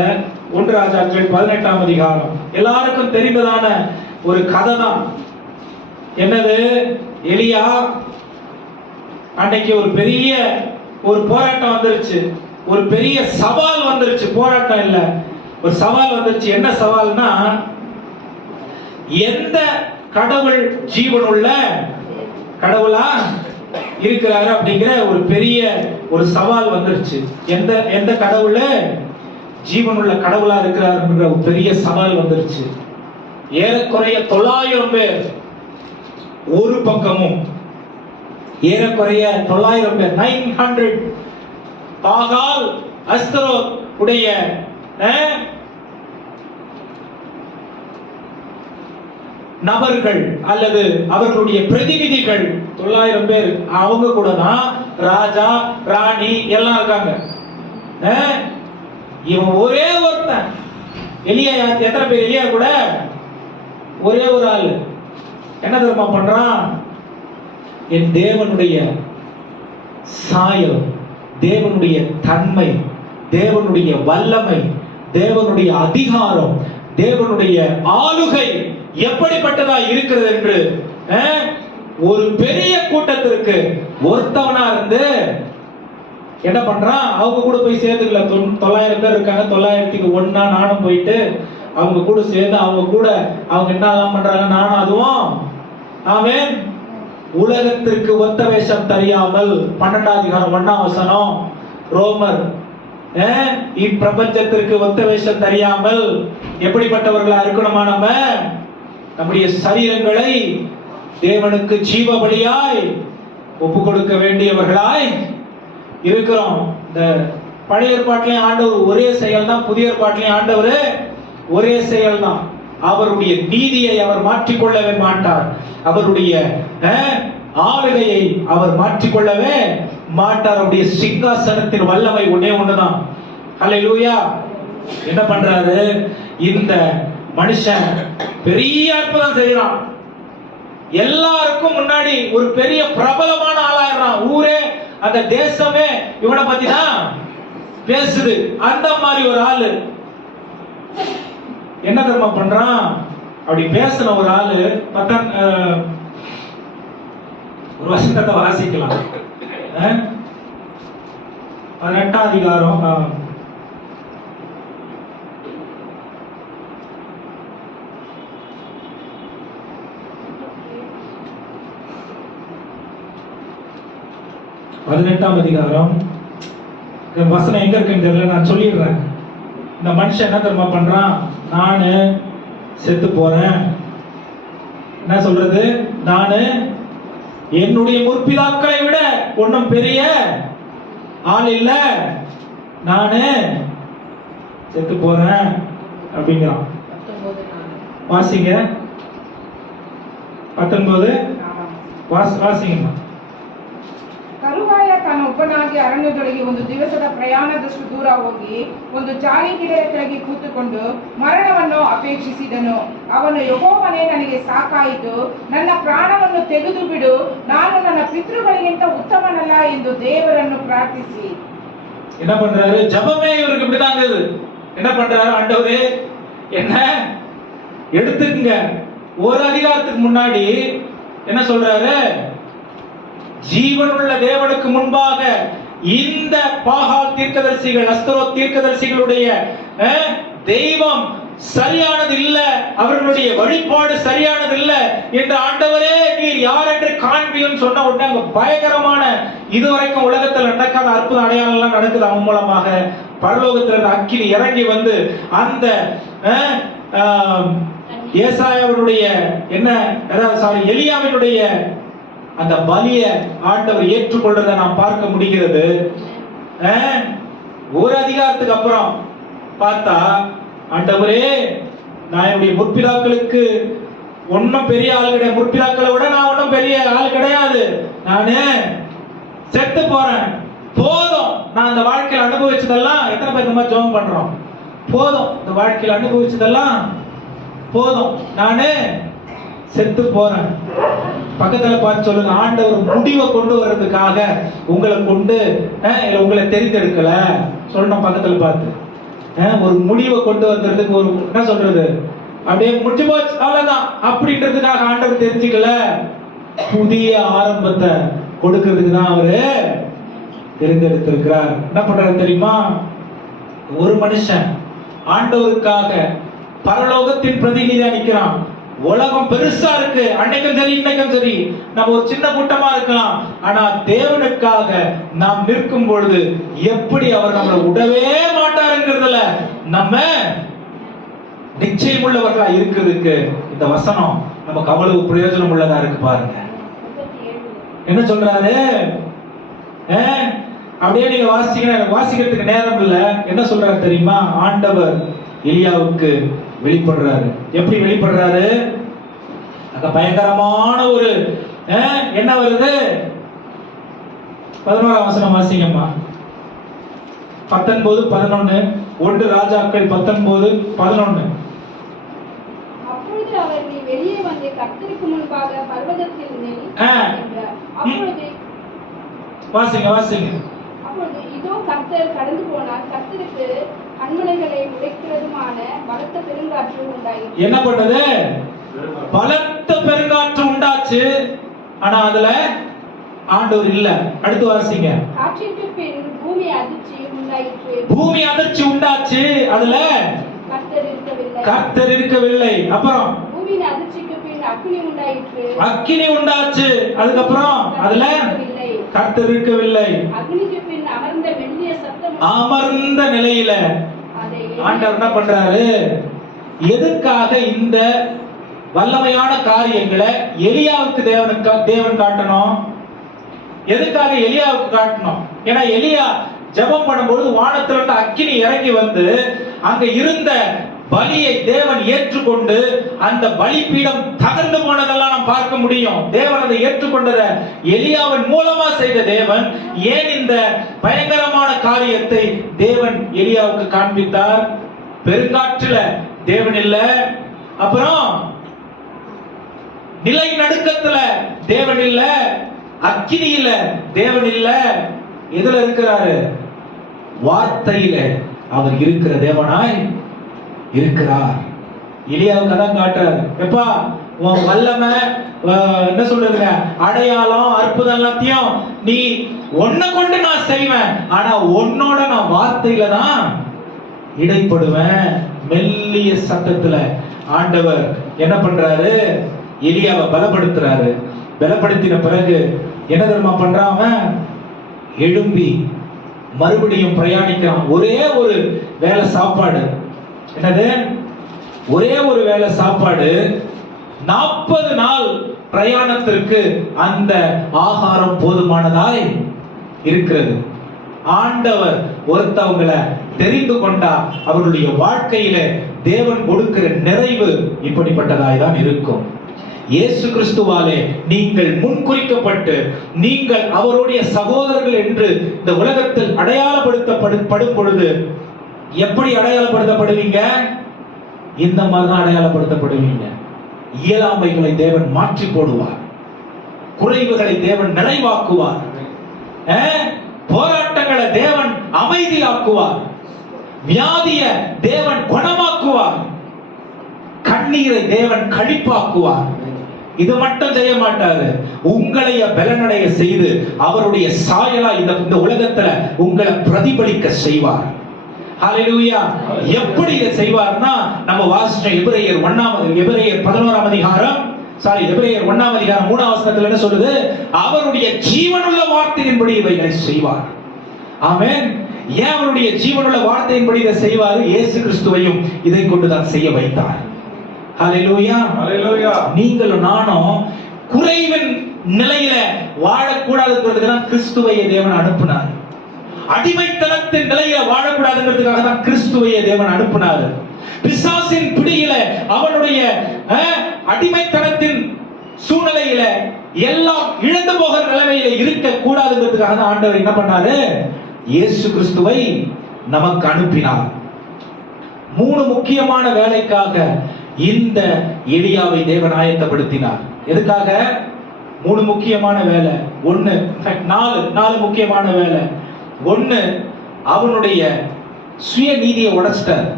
1 ராஜாக்கள் 18ஆம் அதிகாரம் எல்லாருக்கும் தெரிந்ததான ஒரு கதை தான். என்னது? எலியா அன்னைக்கு ஒரு பெரிய ஒரு போராட்டம் வந்துருச்சு, ஒரு பெரிய சவால் வந்துருச்சு. போராட்டம் இல்ல, ஒரு சவால் வந்துருச்சு. என்ன சவால்னா, எந்த கடவுள் ஜீவனுள்ள கடவுளா இருக்கிறாரு அப்படிங்கிற ஒரு பெரிய ஒரு சவால் வந்துருச்சு. எந்த கடவுள் ஜீவனுள்ள கடவுளா இருக்கிறாருன்ற ஒரு பெரிய சவால் வந்துருச்சு. ஏறக்குறைய 900 பேர் ஒரு பக்கமும், ஏறக்குறைய 900 பேர் 900 பாகால் அஸ்தரோத் உடைய நபர்கள் அல்லது அவர்களுடைய பிரதிநிதிகள் 900 பேர். அவங்க கூட தான் ராஜா ராணி எல்லாம் இருக்காங்க. இவன் ஒரே ஒருத்தன். எலியா எத்தனை பேர்? எலியா கூட ஒரே ஒரு ஆளு. என்ன தெரியுமா பண்றான்? என் தேவனுடைய சாயல், தேவனுடைய தன்மை, தேவனுடைய வல்லமை, தேவனுடைய அதிகாரம், தேவனுடைய ஆளுகை எப்படிப்பட்டதா இருக்கிறது என்று ஒரு பெரிய கூட்டத்திற்கு ஒருத்தவனா இருந்து என்ன பண்றான்? அவங்க கூட போய் சேர்ந்துக்கல. 900 பேர் இருக்காங்க, 900க்கு 1 நானும் போயிட்டு அவங்க கூட சேர்ந்து அவங்க என்னெல்லாம் பண்றாங்க நானும் அதுவும். ஆமென். உலகத்திற்கு ஒத்த வேஷம் தெரியாமல் 12ஆம் அதிகாரம் 1ஆம் வசனம் ரோமர், இப்பிரபஞ்சத்திற்கு ஒத்த வேஷம் தெரியாமல் எப்படிப்பட்டவர்களா இருக்கணுமா? நம்முடைய சரீரங்களை தேவனுக்கு ஜீவ பலியாய் ஒப்பு கொடுக்க வேண்டியவர்களாய் இருக்கிறோம். இந்த பழைய ஏற்பாட்டிலையும் ஆண்டவர் ஒரே செயல் தான், புதிய ஏற்பாட்டிலையும் ஆண்டவர் ஒரே செயல் தான். அவருடைய நீதியை அவர் மாற்றிக்கொள்ளவே மாட்டார். அவருடைய ஆளுகையை அவர் மாற்றிக்கொள்ளவே மாட்டார். அவருடைய சிங்காசனத்தின் வல்லமை ஒன்னே ஒண்ணுதான். ஹல்லேலூயா. என்ன பண்றாரு இந்த மனுஷன்? பெரிய அற்புதம் செய்யறான். எல்லாருக்கும் முன்னாடி ஒரு பெரிய பிரபலமான ஆளாயிரான். ஊரே, அந்த தேசமே இவனை பத்தி தான் பேசுது. அந்த மாதிரி ஒரு ஆளு என்ன தெரியுமா பண்றான்? அப்படி பேசின ஒரு ஆளு ஒரு வசனத்தை வாசிக்கலாம். 18ஆம் அதிகாரம் 18ஆம் அதிகாரம் வசனம் எங்க இருக்குன்னு தெரியல, நான் சொல்லிடுறேன். இந்த மனுஷன் என்ன தெரியுமா பண்றான்? நானு செத்து போறேன். என்ன சொல்றது? நானு என்னுடைய முற்பிதாக்களை விட ஒன்னும் பெரிய ஆள் இல்ல, நானு செத்து போறேன் அப்படிங்கிறான். வாசிங்க 19 ವಾಸಿಂಗ ತರುವಾಯ ತಾನು ಒಬ್ಬನಾಗಿ ಅರಣ್ಯದೊಳಗೆ ಒಂದು ದಿವಸದ ಪ್ರಯಾಣದಷ್ಟು ದೂರ ಹೋಗಿ ಒಂದು ಜಾಲಿ ಗಿಡದ ಕೆಳಗೆ ಕೂತುಕೊಂಡು ಮರಣವನ್ನು ಅಪೇಕ್ಷಿಸಿದನು. ಅವನು, ಯೆಹೋವನೇ, ನನಗೆ ಸಾಕಾಯಿತು, ನನ್ನ ಪ್ರಾಣವನ್ನು ತೆಗೆದು ಬಿಡು, ನಾನು ನನ್ನ ಪಿತೃಗಳಿಗಿಂತ ಉತ್ತಮನಲ್ಲ ಎಂದು ದೇವರನ್ನು ಪ್ರಾರ್ಥಿಸಿ. என்ன பண்றாரு? ஜபமே இவருக்கு இப்படிதாங்க. என்ன பண்றாரு? ஆண்டவரே என்ன எடுத்துக்கங்க. ஒரு அதிகாரத்துக்கு முன்னாடி என்ன சொல்றாரு? ஜீவனுள்ள தேவனுக்கு முன்பாக இந்த பாகால் தீர்க்கதரிசிகள், அஸ்தரோத் தீர்க்கதரிசிகளுடைய தெய்வம் சரியானது இல்ல, அவர்களுடைய வழிபாடு சரியானது இல்ல என்று ஆண்டவரே நீர் யார் என்று காண்பியும் சொன்ன உடனே அங்க பயங்கரமான இதுவரைக்கும் உலகத்தில் நடக்காத அற்புத அடையாளம் எல்லாம் நடக்குது. அவன் மூலமாக பரலோகத்தில் அக்கினி இறங்கி வந்து அந்த ஏசாயாவினுடைய எலியாவினுடைய அந்த பலிய ஆண்டவர் ஏற்றுக்கொள்றதை நாம் பார்க்க முடிகிறது. ஒரு அதிகாரத்துக்கு அப்புறம் பார்த்தா, ஆண்டவரே நான் என்னுடைய முற்பிதாக்களுக்கு ஒன்னும் பெரிய ஆள் கிடையாது, முற்பிதாக்களை விட நான் ஒன்னும் பெரிய ஆள் கிடையாது, நானு செத்து போறேன், போதும், நான் இந்த வாழ்க்கையில் அனுபவிச்சதெல்லாம், எத்தனை பேர் இந்த மாதிரி ஜெபம் பண்றோம், போதும், இந்த வாழ்க்கையில் அனுபவிச்சதெல்லாம் போதும், நானு செத்து போறேன். பக்கத்துல பார்த்து சொல்லுங்க, ஆண்டவர் முடிவை கொண்டு வர்றதுக்காக உங்களை கொண்டு உங்களை தெரிந்தெடுக்கல சொல்லணும். பக்கத்துல பார்த்து ஒரு முடிவை கொண்டு வந்ததுக்கு ஒரு என்ன சொல்றது, அப்படியே முடிஞ்சு போச்சு அவ்வளவுதான் அப்படின்றதுக்காக ஆண்டவர் தெரிஞ்சுக்கல, புதிய ஆரம்பத்தை கொடுக்கிறதுக்கு தான் அவரு தெரிந்தெடுத்திருக்கிறார். என்ன பண்றாரு தெரியுமா? ஒரு மனுஷன் ஆண்டவருக்காக பரலோகத்தின் பிரதிநிதியா நிக்கிறான். உலகம் பெருசா இருக்கு, அன்னைக்கும் சரி இன்னைக்கும் சரி, நம்ம ஒரு சின்ன கூட்டமா இருக்கலாம், ஆனா தேவனுக்காக நாம் நிற்கும் பொழுது எப்படி அவர் நம்மளை விடவே மாட்டாருங்கிறதுல நம்ம நிச்சயம் உள்ளவர்களா இருக்கிறதுக்கு இந்த வசனம் நமக்கு அவ்வளவு பிரயோஜனம் உள்ளதா இருக்கு. பாருங்க என்ன சொல்றாரு, அப்படியே நீங்க வாசிக்கிறதுக்கு நேரம் இல்ல. என்ன சொல்றாரு தெரியுமா? ஆண்டவர் எலியாவுக்கு வெளிப்படுறாரு. எப்படி வெளிப்படுறாரு? அங்க பயங்கரமான ஒரு என்ன வருது? 11ஆம் வசனம் வாசிங்கம்மா. 19:11 1 ராஜாக்கள் 19:11. அப்பொழுது அவர், நீ வெளியே வந்து கர்த்தருக்கு முன்பாக பர்வதத்தில் நில் என்றார். அப்பொழுது வாசிங்க. அப்பொழுது இதோ கர்த்தர் கடந்து போனார், கர்த்தருக்கு கண்மலைகளை உடைக்கிறதுமான பலத்த பெருங்காற்று உண்டாயிற்று. என்ன பண்ணது? பலத்த பெருங்காற்று உண்டாச்சு, ஆனா அதுல ஆண்டவர் இல்ல. அடுத்து வாசிங்க. காற்றிற்கு பின் பூமி அதிர்ச்சி உண்டாயிற்று. பூமி அதிர்ச்சி உண்டாச்சு, அதுல கர்த்தர் இருக்கவில்லை. அப்புறம் பூமியின் அதிர்ச்சிக்கு பின் அக்கினி உண்டாயிற்று. அக்கினி உண்டாச்சு, அதுக்கப்புறம் அதுல கர்த்தர் இருக்கவில்லை. அக்னிக்கு பின் அமர்ந்த மெல்லிய சத்தம். அமர்ந்த நிலையில ஆண்டவர் என்ன பண்றாரு? எதுக்காக இந்த வல்லமையான காரியங்களை எலியாவுக்கு தேவன் காட்டணும்? எதுக்காக எலியாவுக்கு காட்டணும்? ஏன்னா எலியா ஜெபம் பண்ணும்போது வானத்துல இருந்து அக்கினி இறங்கி வந்து அங்க இருந்த பலியை தேவன் ஏற்றுக்கொண்டு அந்த பலிபீடம் தகர்ந்து போனதெல்லாம் நாம் பார்க்க முடியும். தேவன் அதை ஏற்றுக்கொண்டதை எலியாவின் மூலமா செய்த தேவன் ஏன் இந்த பயங்கரமான காரியத்தை தேவன் எலியாவுக்கு காண்பித்தார்? பெருங்காற்றுல தேவன் இல்ல, அப்புறம் நிலை நடுக்கத்துல தேவன் இல்ல, அக்கினியில தேவன் இல்ல, எதுல இருக்கிறாரு? வார்த்தையில அவர் இருக்கிற தேவனாய் இருக்கிறார். எலியாவுக்கு அதான் காட்டுறாரு. எப்பா உன் வல்லமை என்ன சொல்றதுங்க, அடையாளம் அற்புதம் எல்லாத்தையும் நீ ஒன்ன கொண்டு நான் செய்வேன், ஆனா உன்னோட நான் வார்த்தையில தான் இடைப்படுவேன். மெல்லிய சத்தத்துல ஆண்டவர் என்ன பண்றாரு? எலியாவை பலப்படுத்துறாரு. பலப்படுத்தின பிறகு என்ன தெரியுமா பண்றான்? எழும்பி மறுபடியும் பிரயாணிக்கிறான். ஒரே ஒரு வேளை சாப்பாடு. என்னது? ஒரே ஒரு வேளை சாப்பாடு. 40 நாள் பிரயாணத்திற்கு அந்த ஆகாரம் போதுமானதாய் இருக்கிறது. ஆண்டவர் ஒருத்தவங்களை தெரிந்து கொண்டா அவர்களுடைய வாழ்க்கையில தேவன் கொடுக்கிற நிறைவு இப்படிப்பட்டதாய் தான் இருக்கும். இயேசு கிறிஸ்துவாலே நீங்கள் முன்குறிக்கப்பட்டு நீங்கள் அவருடைய சகோதரர்கள் என்று இந்த உலகத்தில் அடையாளப்படுத்தப்படும் பொழுது எப்படி அடையாளப்படுத்தப்படுவீங்க? இந்த மாதிரி தான் அடையாளப்படுத்தப்படுவீங்க. இயலாமைகளை தேவன் மாற்றி போடுவார், குறைவுகளை தேவன் நிறைவாக்குவார், போராட்டங்களை தேவன் அமைதியாக்குவார், வியாதிய தேவன் குணமாக்குவார், கண்ணீரை தேவன் கழிப்பாக்குவார். இது மட்டும் செய்ய மாட்டாரு, உங்களைய பலனடைய செய்து அவருடைய சாயலா இந்த உலகத்துல உங்களை பிரதிபலிக்க செய்வார். ஹalleluya. எப்படி இதை செய்வார்னா, நம்ம வாசிச்ச எபிரேயர் 11ஆம் அதிகாரம் 3ஆம் வசனத்துல என்ன சொல்லுது? அவருடைய ஜீவனுள்ள வார்த்தையின்படி இவைகளை செய்வார். ஆமென். ஏன் அவருடைய ஜீவனுள்ள வார்த்தையின்படி இதை செய்வார்? இயேசு கிறிஸ்துவையும் இதை கொண்டுதான் செய்ய வைத்தார். ஹalleluya. ஹalleluya. நீங்களும் நானும் குறைவின் நிலையில வாழக்கூடாதுங்கிறதுக்கு தான் கிறிஸ்துவை தேவன் அனுப்பினார். அடிமைத்தனத்தின் நிலையில வாழக்கூடாதுங்கிறதுக்காக தான் கிறிஸ்துவை தேவன் அனுப்பினார். பிசாசின் பிடியில அவனுடைய அடிமைத்தனத்தின் சூழ்நிலையில எல்லாம் இழந்து போகிற நிலைமையில இருக்க கூடாதுங்கிறதுக்காக தான் ஆண்டவர் என்ன பண்ணாரு? இயேசு கிறிஸ்துவை நமக்கு அனுப்பினார். 3 முக்கியமான வேலைக்காக இந்த எலியாவை தேவன் ஆயத்தப்படுத்தினார். எதுக்காக? 3 முக்கியமான வேலை. 4 முக்கியமான வேலை. 1, அவனுடைய சுய நீதியை உடைச்சிட்டார்.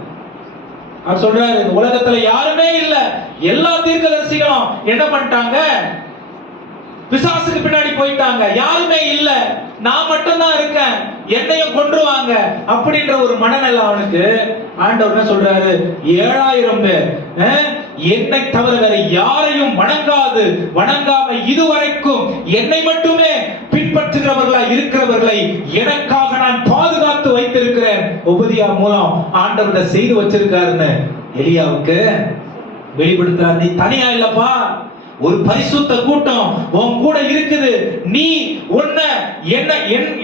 அவர் சொல்றாரு, உலகத்துல யாருமே இல்ல, எல்லா தீர்க்கதரிசிகளும் என்ன பண்ணிட்டாங்க? பிசாசுக்கு பின்னாடி போயிட்டாங்க. யாருமே இல்ல, நான் மட்டும் தான் இருக்கேன், என்னையும் கொன்றுவாங்க அப்படின்ற ஒரு மனநிலை அவனுக்கு. ஆண்டவர் என்ன சொல்றாரு? 7000 பேர் என்னை தவிர வேற யாரையும் வணங்காம இதுவரைக்கும் என்னை மட்டுமே பின்பற்றுகிறவர்களா இருக்கிறவர்களை எனக்காக நான் பாதுகாத்து வைத்திருக்கிறேன். உபதியா மூலம் ஆண்டவர் செய்து வச்சிருக்காருன்னு எலியாவுக்கு வெளிப்படுத்துறார். நீ தனியா இல்லப்பா, ஒரு பரிசுத்த கூட்டம் உன் கூட இருக்குது. நீ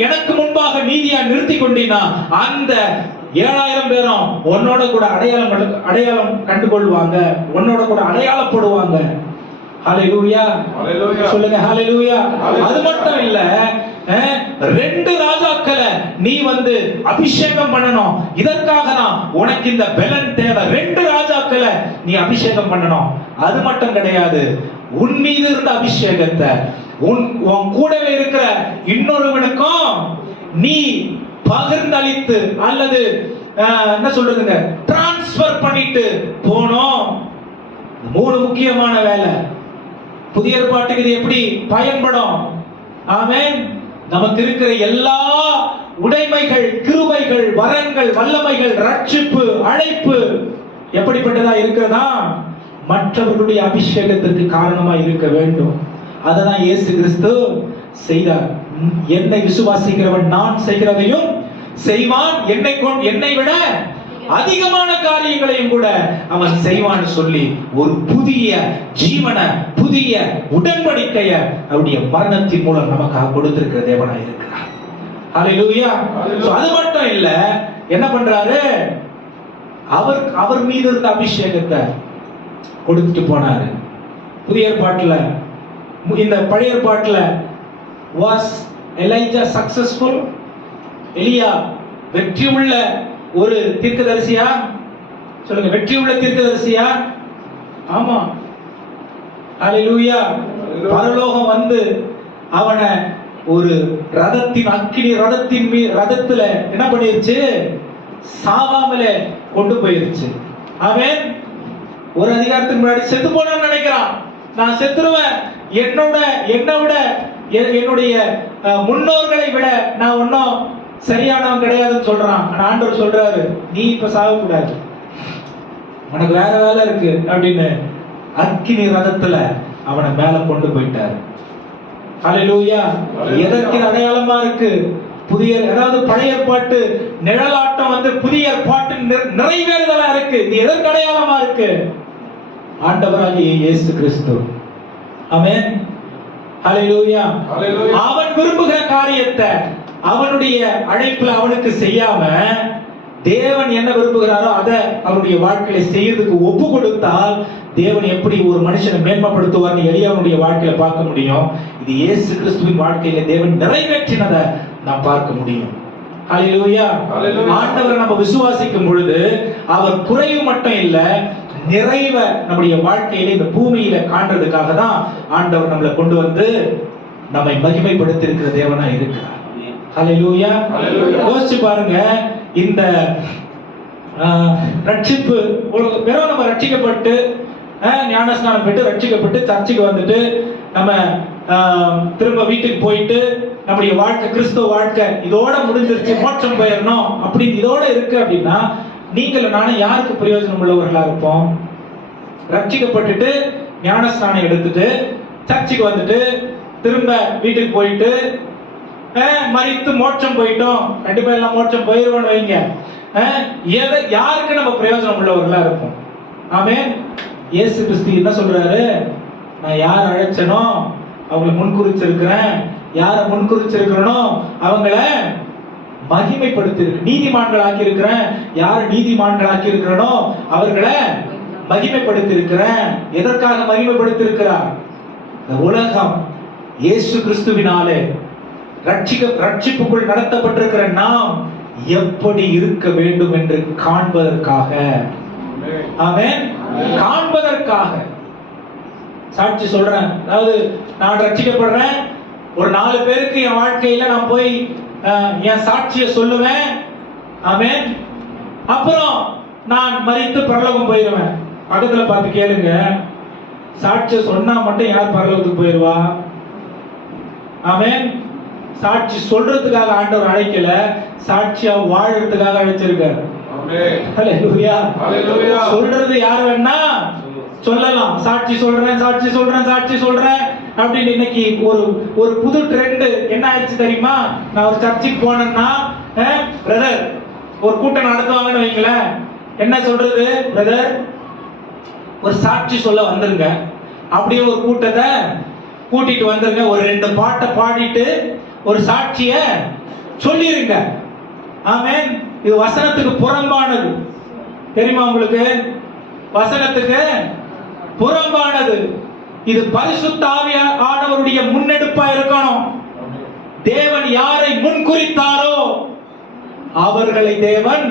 எனக்கு முன்பாக நீதியா நிறுத்தி கொண்டினா அந்த 7000 பேரும் உன்னோட கூட அடையாளம் கண்டுகொள்வாங்க, உன்னோட கூட அடையாளப்படுவாங்க. ஹalleluya. சொல்லுங்க ஹalleluya. அது மட்டும் இல்ல, 2 ராஜாக்களை நீ அபிஷேகம் பண்ணணும். இதற்காக தான் உனக்கு இந்த பலன் தேவை. 2 ராஜாக்களை நீ அபிஷேகம் பண்ணணும். அது மட்டும் கிடையாது, உன் மீது இருந்த அபிஷேகத்தை உன் கூடவே இருக்கிற இன்னொருவனுக்கும் நீ பகிர்ந்தளித்து அல்லது என்ன சொல்றதுங்க, டிரான்ஸ்பர் பண்ணிட்டு போனோம். 3 முக்கியமான வேலை. புதிய ஏற்பாட்டுக்கு இது எப்படி பயன்படும்? ஆமென். நமக்கு இருக்கிற எல்லா உடைமைகள், கிருபைகள், வரங்கள், வல்லமைகள், ரட்சிப்பு, அழைப்பு எப்படிப்பட்டதா இருக்கிறதா? மற்றவர்களுடைய அபிஷேகத்திற்கு காரணமா இருக்க வேண்டும். அததான் இயேசு கிறிஸ்து செய்தார். என்னை விசுவாசிக்கிறவன் நான் செய்கிறதையும் செய்வான், என்னை விட அதிகமான காரியங்களையும் கூட அவன் செய்வான் சொல்லி ஒரு புதிய ஜீவன, புதிய உடன்படிக்கைய அவருடைய மரணத்தின் மூலம் நமக்காக கொடுத்திருக்கிற தேவனா இருக்கிறார். ஹalleluya. அது மட்டும் இல்ல, என்ன பண்றாரு? அவர் மீது இருந்த அபிஷேகத்தை கொடுத்துட்டு போனாரு. புதிய ஏற்பாட்டுல, இந்த பழைய ஏற்பாட்டுல was Elijah successful? எலியா வெற்றி உள்ள ஒரு தீர்க்கதரிசியா? சொல்லுங்க, வெற்றி உள்ள தீர்க்கதரிசியா? ஆமா. ஹalleluya. பரலோகம் அவனை ஒரு ரதத்துல என்ன பண்ணிருச்சு? சாவாமலே கொண்டு போயிருச்சு. ஆமென். ஒரு அதிகாரத்துக்கு முன்னாடி செத்து போனான்னு நினைக்கிறான். நான் செத்துருவேன், என்னை விட என்னுடைய முன்னோர்களை விட நான் ஒன்னும் சரியானவன் கிடையாதுன்னு சொல்றான். ஆண்டவர் சொல்றாரு, நீ இப்ப சாகக்கூடாது, உனக்கு வேற வேலை இருக்கு அப்படின்னு அக்கினி ரதத்துல அவனை மேல கொண்டு போயிட்டாரு. ஹalleluya. எதற்கு அடையாளமா இருக்கு? பழைய ஏற்பாட்டு நிழலாட்டம் புதிய ஏற்பாட்டு நிறைவேறுதலா இருக்கு. இது எதற்கு அடையாளமா இருக்கு? ஆண்டவராகிய இயேசு கிறிஸ்து. ஆமென். ஹalleluya. அவன் விரும்புகிற காரியத்தை அவனுடைய அழைப்புல அவனுக்கு செய்யாம தேவன் என்ன விரும்புகிறாரோ அதை அவருடைய வாழ்க்கையில செய்யறதுக்கு ஒப்பு கொடுத்தால் தேவன் எப்படி ஒரு மனுஷனை மேன்மைப்படுத்துவார்னு எலியாவுடைய வாழ்க்கையில பார்க்க முடியும். இது இயேசு கிறிஸ்துவின் வாழ்க்கையில தேவன் நிறைவேற்றினதை நாம் பார்க்க முடியும். ஹalleluya. ஆண்டவரை நம்ம விசுவாசிக்கும் பொழுது அவர் குறைவு மட்டும் இல்ல, நிறைவ நம்முடைய வாழ்க்கையில இந்த பூமியில காண்றதுக்காக தான் ஆண்டவர் நம்மளை கொண்டு நம்மை மகிமைப்படுத்தியிருக்கிற தேவனா இருக்கிறார். ஹalleluya. யோசிச்சு பாருங்க, இந்த ரட்சிப்பு வெறும் நம்ம ரட்சிக்கப்பட்டு ஞானஸ்நானம் பெற்று ரட்சிக்கப்பட்டு சர்ச்சுக்கு வந்துட்டு நம்ம திரும்ப வீட்டுக்கு போயிட்டு நம்முடைய வாழ்க்கை, கிறிஸ்துவ வாழ்க்கை இதோட முடிஞ்சிருச்சு, மோட்சம் போயிடணும் அப்படின்னு இதோட இருக்கு அப்படின்னா நீங்களும் நானும் யாருக்கு பிரயோஜனம் உள்ளவர்களா இருப்போம்? ரட்சிக்கப்பட்டுட்டு ஞானஸ்நானம் எடுத்துட்டு சர்ச்சுக்கு வந்துட்டு திரும்ப வீட்டுக்கு போயிட்டு மரித்து மோட்சம் போயிட்டோம், கண்டிப்பா எல்லாம் மோட்சம் போயிருவோம் வைங்க, யாருக்கு நம்ம பிரயோஜனம் உள்ளவர்களா இருப்போம்? ஆமென். இயேசு கிறிஸ்து என்ன சொல்றாரு? நான் யார் அழைச்சனோ அவங்களை முன்குறிச்சிருக்கிறேன், யார முன்குறிச்சிருக்கிறனோ அவங்கள மகிமைப்படுத்தி நீதிமான்கள் ஆக்கி இருக்கிறேன், யார நீதிமான்கள் ஆக்கி இருக்கிறனோ அவர்களை மகிமைப்படுத்தி இருக்கிறேன். எதற்காக மகிமைப்படுத்தி இருக்கிறார்? இந்த உலகம் இயேசு கிறிஸ்துவினாலே ரட்சிப்புக்குள் நடத்தப்பட்டிருக்கிற நாம் எப்படி இருக்க வேண்டும் என்று காண்பதற்காக. ஆமென். காண்பதற்காக சாட்சி சொல்றேன். அதாவது நான் ரட்சிக்கப்படுறேன், ஒரு 4 பேருக்கு என் வாழ்க்கையில நான் போய் என் சாட்சியை சொல்லுவேன். ஆமென். அப்புறம் நான் மரித்து பரலோகம் போயிடுவேன். பக்கத்துல பார்த்து கேளுங்க, சாட்சியை சொன்னா மட்டும் யார் பரலோகத்துக்கு போயிடுவா? ஆமென். சாட்சி சொல்றதுக்காக ஆண்டவர் அழைக்கல, சாட்சியா வாழறதுக்காக அழைச்சிருக்காரு. ஹல்லேலூயா. சொல்றது யார் வேணா சொல்லலாம், சாட்சி சொல்றேன் சாட்சி சொல்றேன் சாட்சி சொல்றேன் அப்படின்னு. இன்னைக்கு ஒரு புது ட்ரெண்ட் என்ன ஆயிடுச்சு தெரியுமா? நான் ஒரு சர்ச்சுக்கு போனேன்னா பிரதர் ஒரு கூட்டம் நடத்துவாங்கன்னு வைங்களேன், என்ன சொல்றது? பிரதர் ஒரு சாட்சி சொல்ல வந்துருங்க, அப்படியே ஒரு கூட்டத்தை கூட்டிட்டு வந்துருங்க, ஒரு 2 பாட்டை பாடிட்டு ஒரு சாட்சிய சொல்லிருங்க. ஆமென். இது வசனத்துக்கு புறம்பானது, தெரியுமா உங்களுக்கு? வசனத்துக்கு புறம்பானது. இது பரிசுத்த ஆவியானவருடைய முன்னெடுப்பா இருக்கணும். தேவன் யாரை முன்குறித்தாரோ அவர்களை தேவன்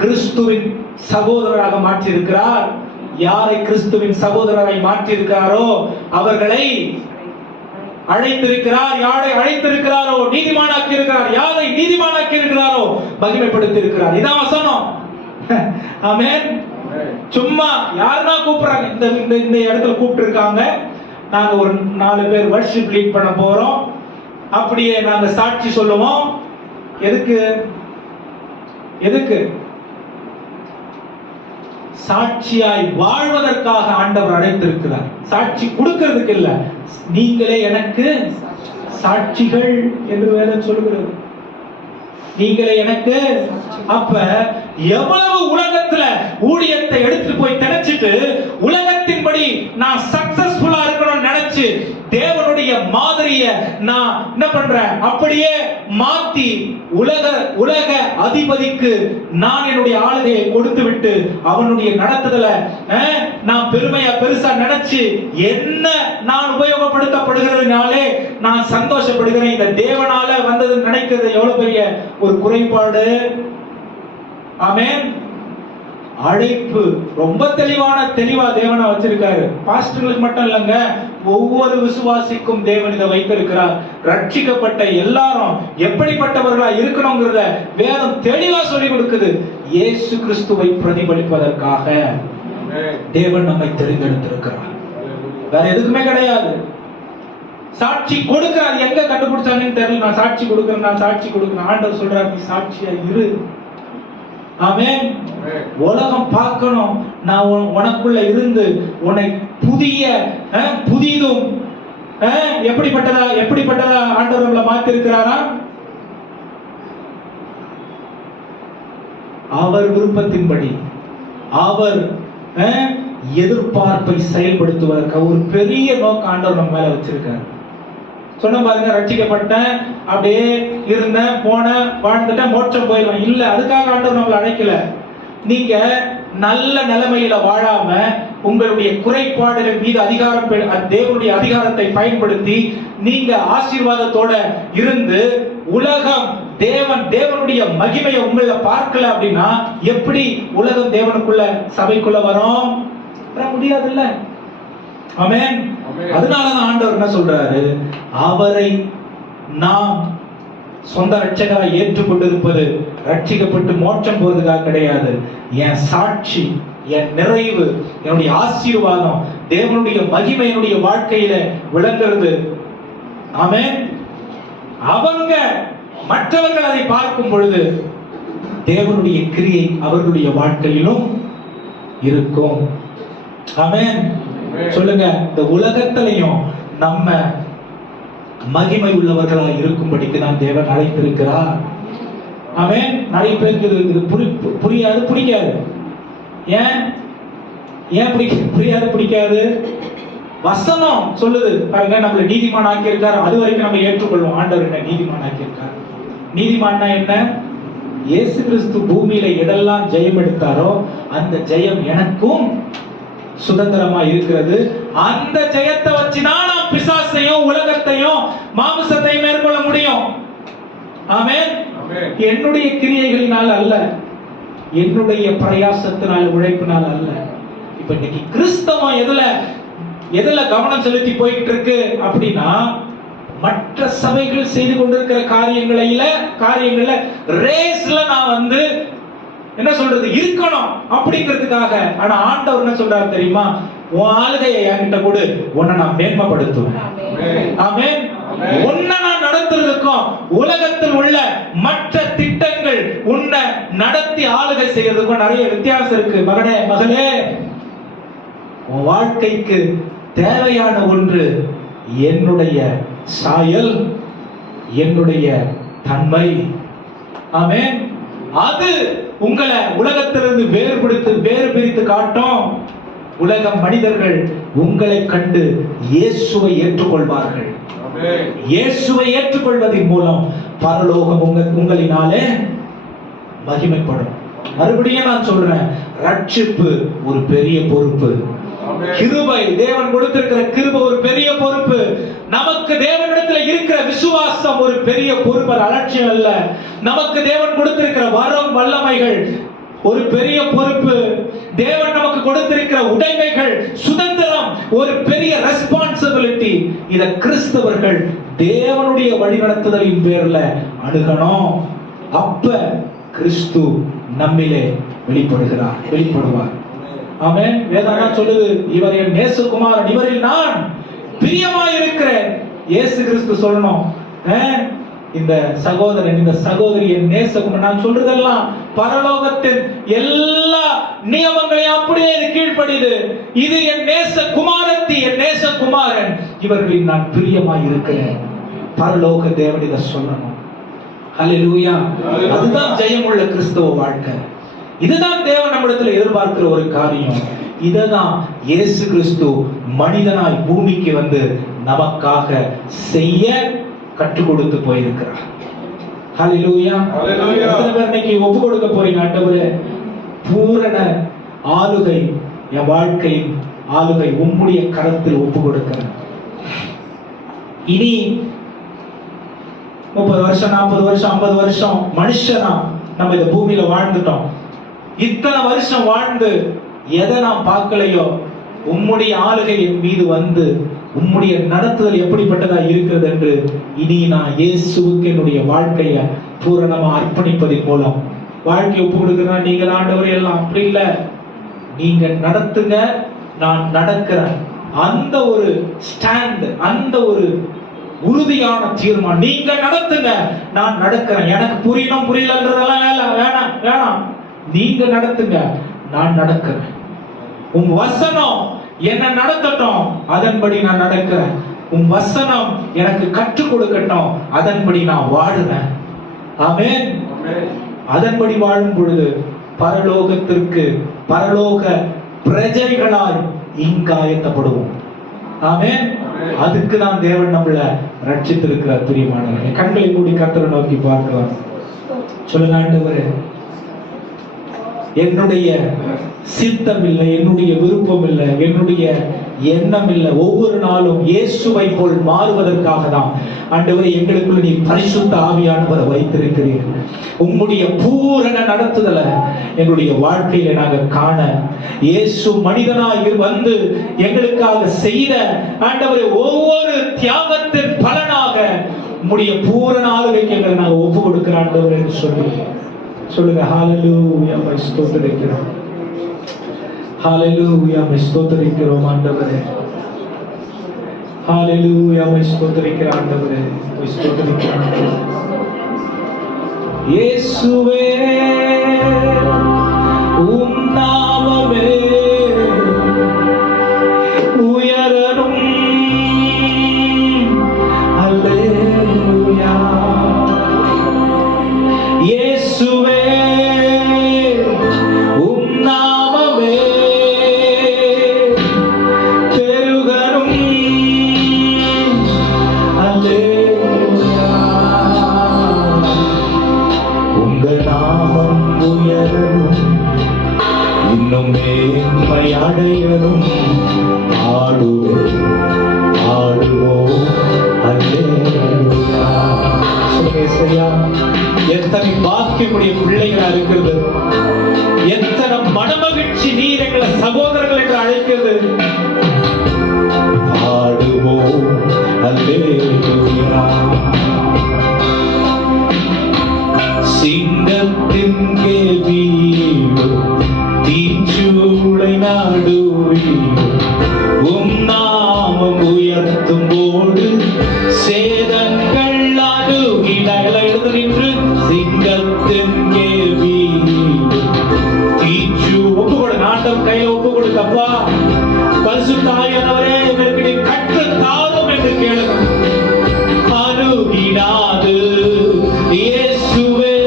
கிறிஸ்துவின் சகோதரராக மாற்றியிருக்கிறார். யாரை கிறிஸ்துவின் சகோதரரை மாற்றியிருக்கிறாரோ அவர்களை அழைத்திருக்கிறார். யாரை அழைத்திருக்கிறாரோ நீதிமானாக்கி இருக்கிறார். யாரை நீதிமானாக்கி இருக்கிறாரோ மகிமைப்படுத்தி இருக்கிறார். இதான் வசனம். ஆமென். சும்மா யாருன்னா கூப்பிடுறாங்க, இந்த இடத்துல கூப்பிட்டு இருக்காங்க, நாங்க ஒரு 4 பேர் வர்ஷிப் லீட் பண்ண போறோம், அப்படியே நாங்க சாட்சி சொல்லுவோம். எதுக்கு? எதுக்கு? சாட்சியாய் வாழ்வதற்காக ஆண்டவர் அழைத்திருக்கிறார். சாட்சி கொடுக்கிறதுக்கு இல்ல. நீங்களே எனக்கு சாட்சிகள் என்று வேதம் சொல்கிறது. நீங்களே எனக்கு. அப்ப எவ்வளவு உலகத்துல ஊழியத்தை எடுத்து போய் திணைச்சிட்டு உலகத்தின்படி நான் சக்சஸ்ஃபுல்லா இருக்கணும்னு நினைச்சு தேவனுடைய மாதிரிய நான் என்ன பண்றேன்? அப்படியே மாத்தி உலக அதிபதிக்கு நான் என்னுடைய ஆளுகையை கொடுத்து விட்டு அவனுடைய நடத்துதல நான் பெருமையா பெருசா நினைச்சு என்ன நான் உபயோகப்படுத்தப்படுகிறதுனாலே நான் சந்தோஷப்படுகிறேன். இந்த தேவனால வந்தது நினைக்கிறது எவ்வளவு பெரிய ஒரு குறைபாடு. ஆமென். அழைப்பு ரொம்ப தெளிவா தேவனா வச்சிருக்காரு. பாஸ்டர்களுக்கு மட்டும் இல்லங்க, ஒவ்வொரு விசுவாசிக்கும் தேவன் இதை வைத்திருக்கிறார். ரட்சிக்கப்பட்ட எல்லாரும் எப்படிப்பட்டவர்களா இருக்கணும்ங்கிறத வேதம் தெளிவா சொல்லி கொடுக்குது. இயேசு கிறிஸ்துவை பிரதிபலிப்பதற்காக தேவன் நம்மை தெரிந்தெடுத்திருக்கிறார். வேற எதுக்குமே கிடையாது. சாட்சி கொடுக்கிறார். எங்க கண்டுபிடிச்சாங்கன்னு தெரியல. நான் சாட்சி கொடுக்கிறேன். ஆண்டவர் சொல்றார், நீ சாட்சியா இரு. ஆமென். உலகம் பார்க்கணும் நான் உனக்குள்ள இருந்து உன்னை புதிதும் எப்படிப்பட்டதா ஆண்டவர் நம்மளை மாத்தி இருக்கிறாரா? அவர் விருப்பத்தின்படி, அவர் எதிர்பார்ப்பை செயல்படுத்துவதற்கு ஒரு பெரிய நோக்கம் ஆண்டவர் நம்ம மேல வச்சிருக்காரு. சொன்ன பாருங்க, ரட்சிக்கப்பட்டேன், அப்படியே இருந்தேன், போனேன், வாழ்ந்துட்டேன், மோட்சம் போயிடுவேன். இல்ல, அதுக்காக ஆண்டவர் நம்மளை அழைக்கல. நீங்க நல்ல நிலைமையில வாழாம உங்களுடைய குறைபாடுகள் மீது தேவனுடைய அதிகாரத்தை பயன்படுத்தி நீங்க ஆசீர்வாதத்தோட இருந்து உலகம் தேவனுடைய மகிமையை உங்களை பார்க்கல அப்படின்னா எப்படி உலகம் தேவனுக்குள்ள சபைக்குள்ள வரும்? வர முடியாதுல்ல. ஆமென். அதனாலதான் ஆண்டவர் என்ன சொல்றாரு? அவரை நாம் சொந்த ரட்சகராய் ஏற்றுக்கொண்டிருப்பது ரட்சிக்கப்பட்டு மோட்சம் போறதுக்காக கிடையாது. என் சாட்சி என் நிறைவு, என்னுடைய ஆசீர்வாதம், தேவனுடைய மகிமை என்னுடைய வாழ்க்கையில விளங்குறது. ஆமென். அவங்க மற்றவர்கள் அதை பார்க்கும் பொழுது தேவனுடைய கிரியை அவர்களுடைய வாழ்க்கையிலும் இருக்கும். ஆமென். சொல்லுங்க, இந்த உலகத்திலையும் நம்ம மகிமை உள்ளவர்களாக இருக்கும்படிக்கு நாம் தேவன் அழைத்திருக்கிறார். ஆமென். நிறைய பேருக்கு இது புரியாது, பிடிக்காது. ஏன் பிடிக்காது? வசனம் சொல்லுது பாருங்க, நம்மள நீதிமான் ஆக்கியிருக்காரு. அது வரைக்கும் நம்ம ஏற்றுக்கொள்வோம். ஆண்டவர் என்ன நீதிமான் ஆக்கியிருக்காரு. நீதிமான்னா என்ன? இயேசு கிறிஸ்து பூமியில எதெல்லாம் ஜெயம் எடுத்தாரோ அந்த ஜெயம் எனக்கும் சுதந்திரமா இருக்கிறது. அந்த ஜெயத்தை வச்சுதான் நாம் பிசாசையும் உலகத்தையும் மாமிசத்தையும் மேற்கொள்ள முடியும். ஆமென். என்னுடைய கிரியைகளினால் அல்ல, என்னுடைய பிரயாசத்தினால், உழைப்பினால் அல்ல. இப்ப இன்னைக்கு கிறிஸ்தவம் எதுல கவனம் செலுத்தி போயிட்டு இருக்கு அப்படின்னா, மற்ற சபைகள் செய்து கொண்டிருக்கிற காரியங்கள்ல ரேஸ்ல நான் என்ன சொல்றது இருக்கணும் அப்படிங்கிறதுக்காக. ஆனா ஆண்டவர் என்ன சொல்றாரு தெரியுமா? உன் ஆளுகையை என்கிட்ட கொடு, உன்னை நான் மேன்மைப்படுத்துவேன். ஆமென். உன்னை நான் நடத்துறதுக்கும் உலகத்தில் உள்ள மற்ற திட்டங்கள் உன்னை நடத்தி ஆளுகை செய்யறதுக்கும் நிறைய வித்தியாசம் இருக்கு. மகனே, மகளே, உன் வாழ்க்கைக்கு தேவையான ஒன்று என்னுடைய சாயல், என்னுடைய தன்மை. ஆமென். அது உங்களை உலகத்திலிருந்து வேறு பிரித்து காட்டும். உலக மனிதர்கள் உங்களை கண்டு இயேசுவை ஏற்றுக்கொள்வார்கள். இயேசுவை ஏற்றுக்கொள்வதன் மூலம் பரலோகம் உங்களினாலே மகிமைப்படும். மறுபடியும் நான் சொல்றேன், ரட்சிப்பு ஒரு பெரிய பொறுப்பு. கிருபை, தேவன் கொடுத்திருக்கிற கிருபை ஒரு பெரிய பொறுப்பு. நமக்கு தேவனிடத்தில் இருக்கிற விசுவாசம் ஒரு பெரிய பொறுப்பு, அலட்சியம் அல்ல. நமக்கு தேவன் கொடுத்திருக்கிற வரம் வல்லமைகள் ஒரு பெரிய பொறுப்பு. தேவன் நமக்கு கொடுத்திருக்கிற உடைமைகள், சுதந்திரம் ஒரு பெரிய ரெஸ்பான்சிபிலிட்டி. இத கிறிஸ்தவர்கள் தேவனுடைய வழிநடத்துதலின் பேர்ல அணுகணும். அப்ப கிறிஸ்து நம்மிலே வெளிப்படுவார். ஆமென். வேதம் சொல்லுது, இவர் என் நேசகுமாரன், இவரில் நான் பிரியமாய் இருக்கிறேன். இயேசு கிறிஸ்து சொல்லணும், இந்த சகோதரன், இந்த சகோதரி என் நேசகுமாரன். நான் சொல்றதெல்லாம் பரலோகத்தின் எல்லா நியமங்களையும் அப்படியே கீழ்ப்படிது. இது என் நேசகுமாரத்தி, என் நேசகுமாரன், இவர்களில் நான் பிரியமாய் இருக்கிறேன். பரலோக தேவன் இதை சொல்லணும். ஹல்லேலூயா. அதுதான் ஜெயமுள்ள கிறிஸ்தவ வாழ்க்கை. இதுதான் தேவன் நம்மிடத்தில் எதிர்பார்க்கிற ஒரு காரியம். இததான் இயேசு கிறிஸ்து மனிதனாய் பூமிக்கு நமக்காக செய்ய கற்றுக் கொடுத்து போயிருக்கிறார். ஹல்லேலூயா. எத்தனை பேர் இன்னைக்கு ஒப்பு கொடுக்க போறீங்க? ஆண்டவரே, பூரண ஆளுகை, என் வாழ்க்கையின் ஆளுகை உம்முடைய கரத்தில் ஒப்பு கொடுக்கிறேன். இனி 30 வருஷம், 40 வருஷம், 50 வருஷம் மனுஷனா நம்ம இந்த பூமியில வாழ்ந்துட்டோம். இத்தனை வருஷம் வாழ்ந்து எதை நாம் பார்க்கலையோ, உம்முடைய ஆளுகை என் மீது உம்முடைய நடத்துதல் எப்படிப்பட்டதா இருக்கிறது என்று இனி நான் இயேசுவுக்கு என்னுடைய வாழ்க்கைய பூரணமா அர்ப்பணிப்பதன் மூலம் வாழ்க்கையை ஒப்பு கொடுக்கிறேன். நீங்க ஆண்டவரே எல்லாம் அப்படி இல்லை, நீங்க நடத்துங்க, நான் நடக்கிறேன். அந்த ஒரு ஸ்டாண்ட், அந்த ஒரு உறுதியான தீர்மானம். நீங்க நடத்துங்க, நான் நடக்கிறேன். எனக்கு புரியணும் புரியலன்றதெல்லாம் வேணாம். நீங்க நடத்துங்க, நான் நடக்கிறேன். உன் வசனம் என்ன நடத்தட்டும், அதன்படி நான் நடக்கிறேன். உன் வசனம் எனக்கு கற்றுக் கொடுக்கட்டும், அதன்படி நான் வாழுறேன். ஆமென். அதன்படி வாழும் பொழுது பரலோக பிரஜைகளாய் இங்காயத்தப்படுவோம். ஆமென். அதுக்கு தான் தேவன் நம்மளை ரட்சித்திருக்கிறார். பிரியமானவர்களே, கண்களை மூடி கர்த்தரை நோக்கி பார்க்கலாம். சொல்லுங்க, ஆண்டவரே, என்னுடைய சித்தம் இல்லை, என்னுடைய விருப்பம் இல்லை, என்னுடைய எண்ணம் இல்லை. ஒவ்வொரு நாளும் இயேசுவை போல் மாறுவதற்காக தான் ஆண்டவரே எங்களுக்குள்ள நீ பரிசுத்த ஆவியானவரை வைத்திருக்கிறீர்கள். உம்முடைய பூரண நடத்துதலை எங்களுடைய வாழ்க்கையில நாங்கள் காண, இயேசு மனிதனாய் எங்களுக்காக செய்த ஆண்டவரே ஒவ்வொரு தியாகத்தின் பலனாக உம்முடைய பூரண ஆளுகைக்கு எங்களை நாங்கள் ஒப்பு கொடுக்கிற ஆண்டவர் என்று சொல்லுங்க. ஹல்லேலூயா. ஸ்தோத்திரிக்கிறோம். ஹalleluya ஸ்தோத்திரிக்கிறோம் ஆண்டவரே. ஹalleluya ஸ்தோத்திரிக்கிறோம் ஆண்டவரே. ஸ்தோத்திரிக்கிறோம் இயேசுவே உம் நாமமே உயரணும். ஹalleluya இயேசுவே உம் நாமமே பெருகணும். ஹalleluya உங்க நாமம் உயரணும், இன்னும் மேன்மை அடையணும். ஆடுவோம் ஆடுவோம் அல்லேலூயா. சொல்லுங்க, எத்தனை பாக்கியமுடைய பிள்ளைகளா இருக்கிறது, எத்தனை மனமகிழ்ச்சி நீர் எங்களை சகோதரர்கள் என்று அழைக்கிறது. ஆடுவோம் அல்லேலூயா. சிங்கத்தின் கேள்வியும் தீச்சூளை நாடுவியும் உம் நாமம் உயர்த்தும் போது சேதங்கள் அணுகிடல எழுந்து நின்று சிங்கத்தின் கேள்வியும் தீச்சு ஒப்பு கொடு. நாட்டம் கையில ஒப்பு கொடுக்கப்பா. பரிசுத்தாவியானவரே எங்களுக்கு நீ கற்று தாரும் என்று கேளுங்க. அணுகிடாது இயேசுவே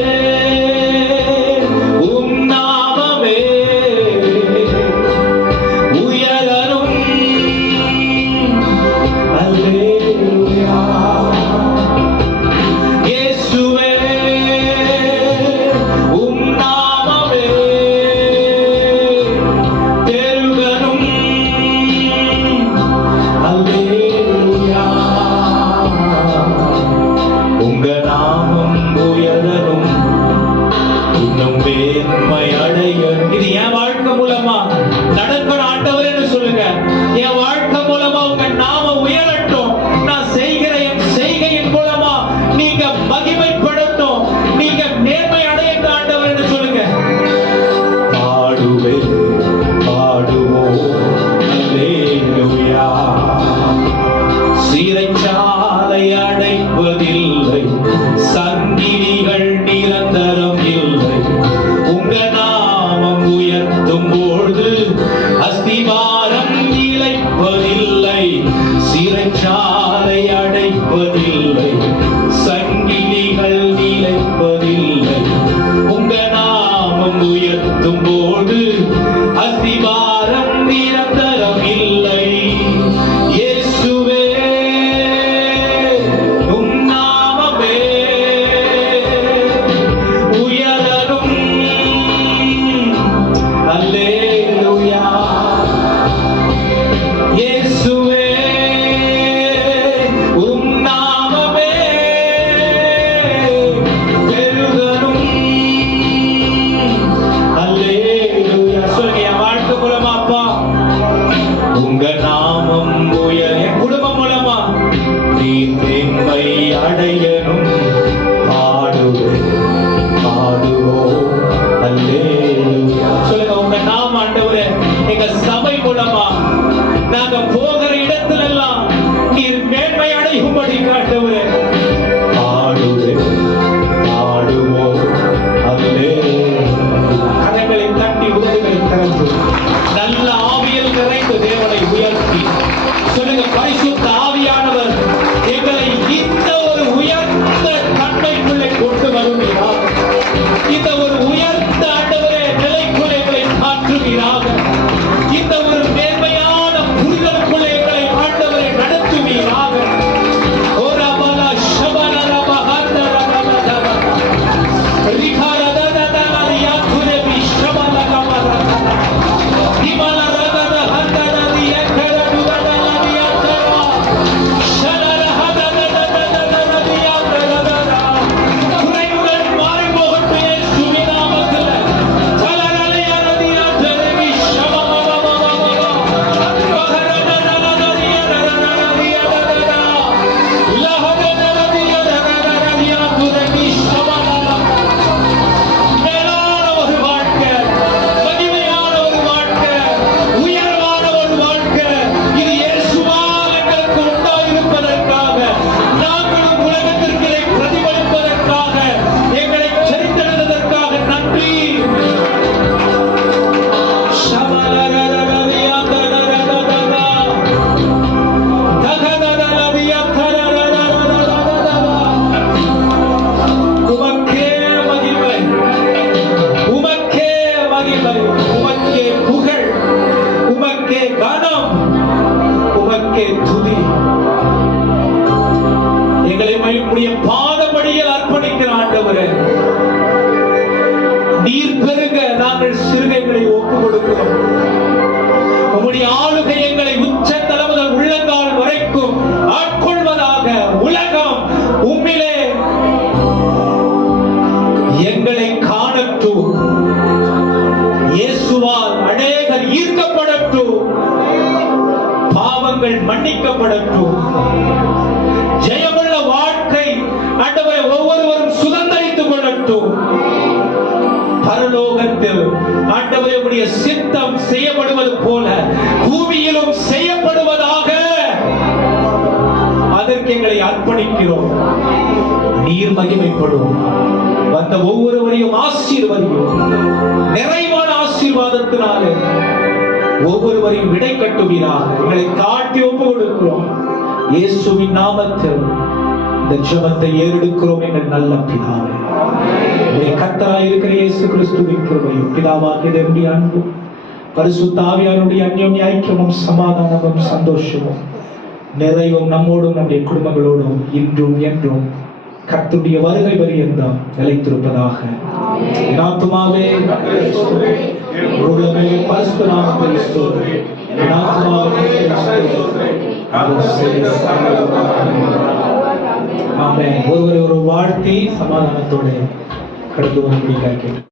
உம் நாமமே உயரணும். அல்லேலூயா இயேசுவே உம் நாமமே பெருகணும். அல்லேலூயா உங்க நாமம் உயரணும், இன்னும் மேன்மை அடையணும். இது என் வாழ்க்கை மூலமா நடக்கணும் ஆண்டவர் என்று சொல்லுங்க. என் வாழ்க்கை மூலமா உங்க நாமம் உயரட்டும். நான் செய்கிற என் செய்கையின் மூலமா நீங்க மகிமைப்படட்டும், நீங்க நேர்மை அடையட்டும் ஆண்டவர் என்று சொல்லுங்க. பாடுவே பாடுவோம் அல்லேலூயா. சிறைச்சாலை அடைப்பதில்லை, சங்கிலிகள் நிரந்தரம் இல்லை. உங்க நாமம் உயர்த்தும் பொழுது அஸ்திவாரம் நிலைப்பதில்லை. சிறைச்சாலை அடைப்பதில்லை, சங்கிலிகள் நிலைப்பதில்லை. உங்க நாமம் உயர்த்தும் போது அஸ்திவாரம் நிரந்தரம் இல்லை. இயேசுவே உம் நாமமே உயரணும். அல்லேலூயா இயேசுவே உம் நாமமே பெருகணும். அல்லேலூயா சொல்லுங்க. என் வாழ்க்கை மூலமா அப்பா உங்க நாமம் உயர, என் குடும்பம் மூலமா நீ மேன்மை அடையணும். பாடுவோம் பாடுவோம் அல்லேலூயா சொல்லுங்க. உங்க நாம ஆண்டவரே எங்க சபை மூலமா நாங்க போகிற இடத்துல எல்லாம் நீர் மேன்மை அடையும்படி ஆண்டவரே பாடுவோம் பாடுவோம் அல்லேலூயா. கரங்களை தட்டி உதடுகளை திறந்து நல்ல ஆவியில் நிறைந்து தேவனை உயர்த்தி சொல்லுங்க. பரிசுத்த ஆவியானவர் எங்களை இந்த ஒரு உயர்ந்த தன்மைக்குள்ளே கொண்டு வருவீராக. இந்த ஒரு உயர்ந்த ஆண்டவரே நிலைக்குள்ளே எங்களை மாற்றுவீராக. இந்த ஒரு நேர்மையான புரிதலுக்குள்ளே எங்களை ஆண்டவரை நடத்துவீராக. ஓரபல ஷபனரப ஹந்தரபதப ரிகாரதததல யாக்குரபி ஷபனகமரத மகிமை, உமக்கே புகழ், உமக்கே கனம், உமக்கே துதி. எங்களை உம்முடைய பாதபடியில் அர்ப்பணிக்கிற ஆண்டவரே, நீர் பெருக நாங்கள் சிறுகைகளை ஒப்பு கொடுக்கிறோம். உம்முடைய ஆளுகை எங்களை உச்சத்தல முதல் உள்ளங்கால் வரைக்கும் ஆட்கொள்வதாக. உலகம் உம்மிலே எங்களை காணட்டும். இயேசுவால் அநேகர் ஈர்க்கப்படட்டும். பாவங்கள் மன்னிக்கப்படட்டும். ஜெயமுள்ள வாழ்க்கை ஆண்டவரை ஒவ்வொருவரும் சுதந்தரித்துக் கொள்ளட்டும். பரலோகத்தில் ஆண்டவரே உம்முடைய சித்தம் செய்யப்படுவது போல பூமியிலும் செய்யப்படுவதாக. அதற்கு எங்களை அர்ப்பணிக்கிறோம். நீர் மகிமைப்படும். வந்த ஒவ்வொருவரையும் ஆசீர்வதியும். நிறைவான ஆசீர்வாதத்தினாலே ஒவ்வொருவரையும் விடை கட்டுவீராக. எங்களை காட்டி ஒப்பு கொடுக்கிறோம். இயேசுவின் நாமத்தில் இந்த ஜெபத்தை ஏறெடுக்கிறோம் எங்கள் நல்ல பிதாவே. கர்த்தராய் இருக்கிற இயேசு கிறிஸ்துவின் கிருபையும் பிதாவாகிய தேவனுடைய அன்பும் பரிசுத்த ஆவியானவருடைய அன்யோன்ய ஐக்கியமும் சமாதானமும் சந்தோஷமும் நிறைவும் நம்மோடும் நம்முடைய குடும்பங்களோடும் இன்றும் என்றும் கர்த்தருடைய வருகை பரியந்தம் நிலைத்திருப்பதாக. என் ஆத்துமாவே உள்ளமே பரிசுத்த நாமத்தை ஸ்தோத்திரி. என் ஆத்துமாவே ஆமென். ஒருவரை ஒரு வாழ்த்தி சமாதானத்தோடு கடந்து வரும்படி கேட்கிறேன்.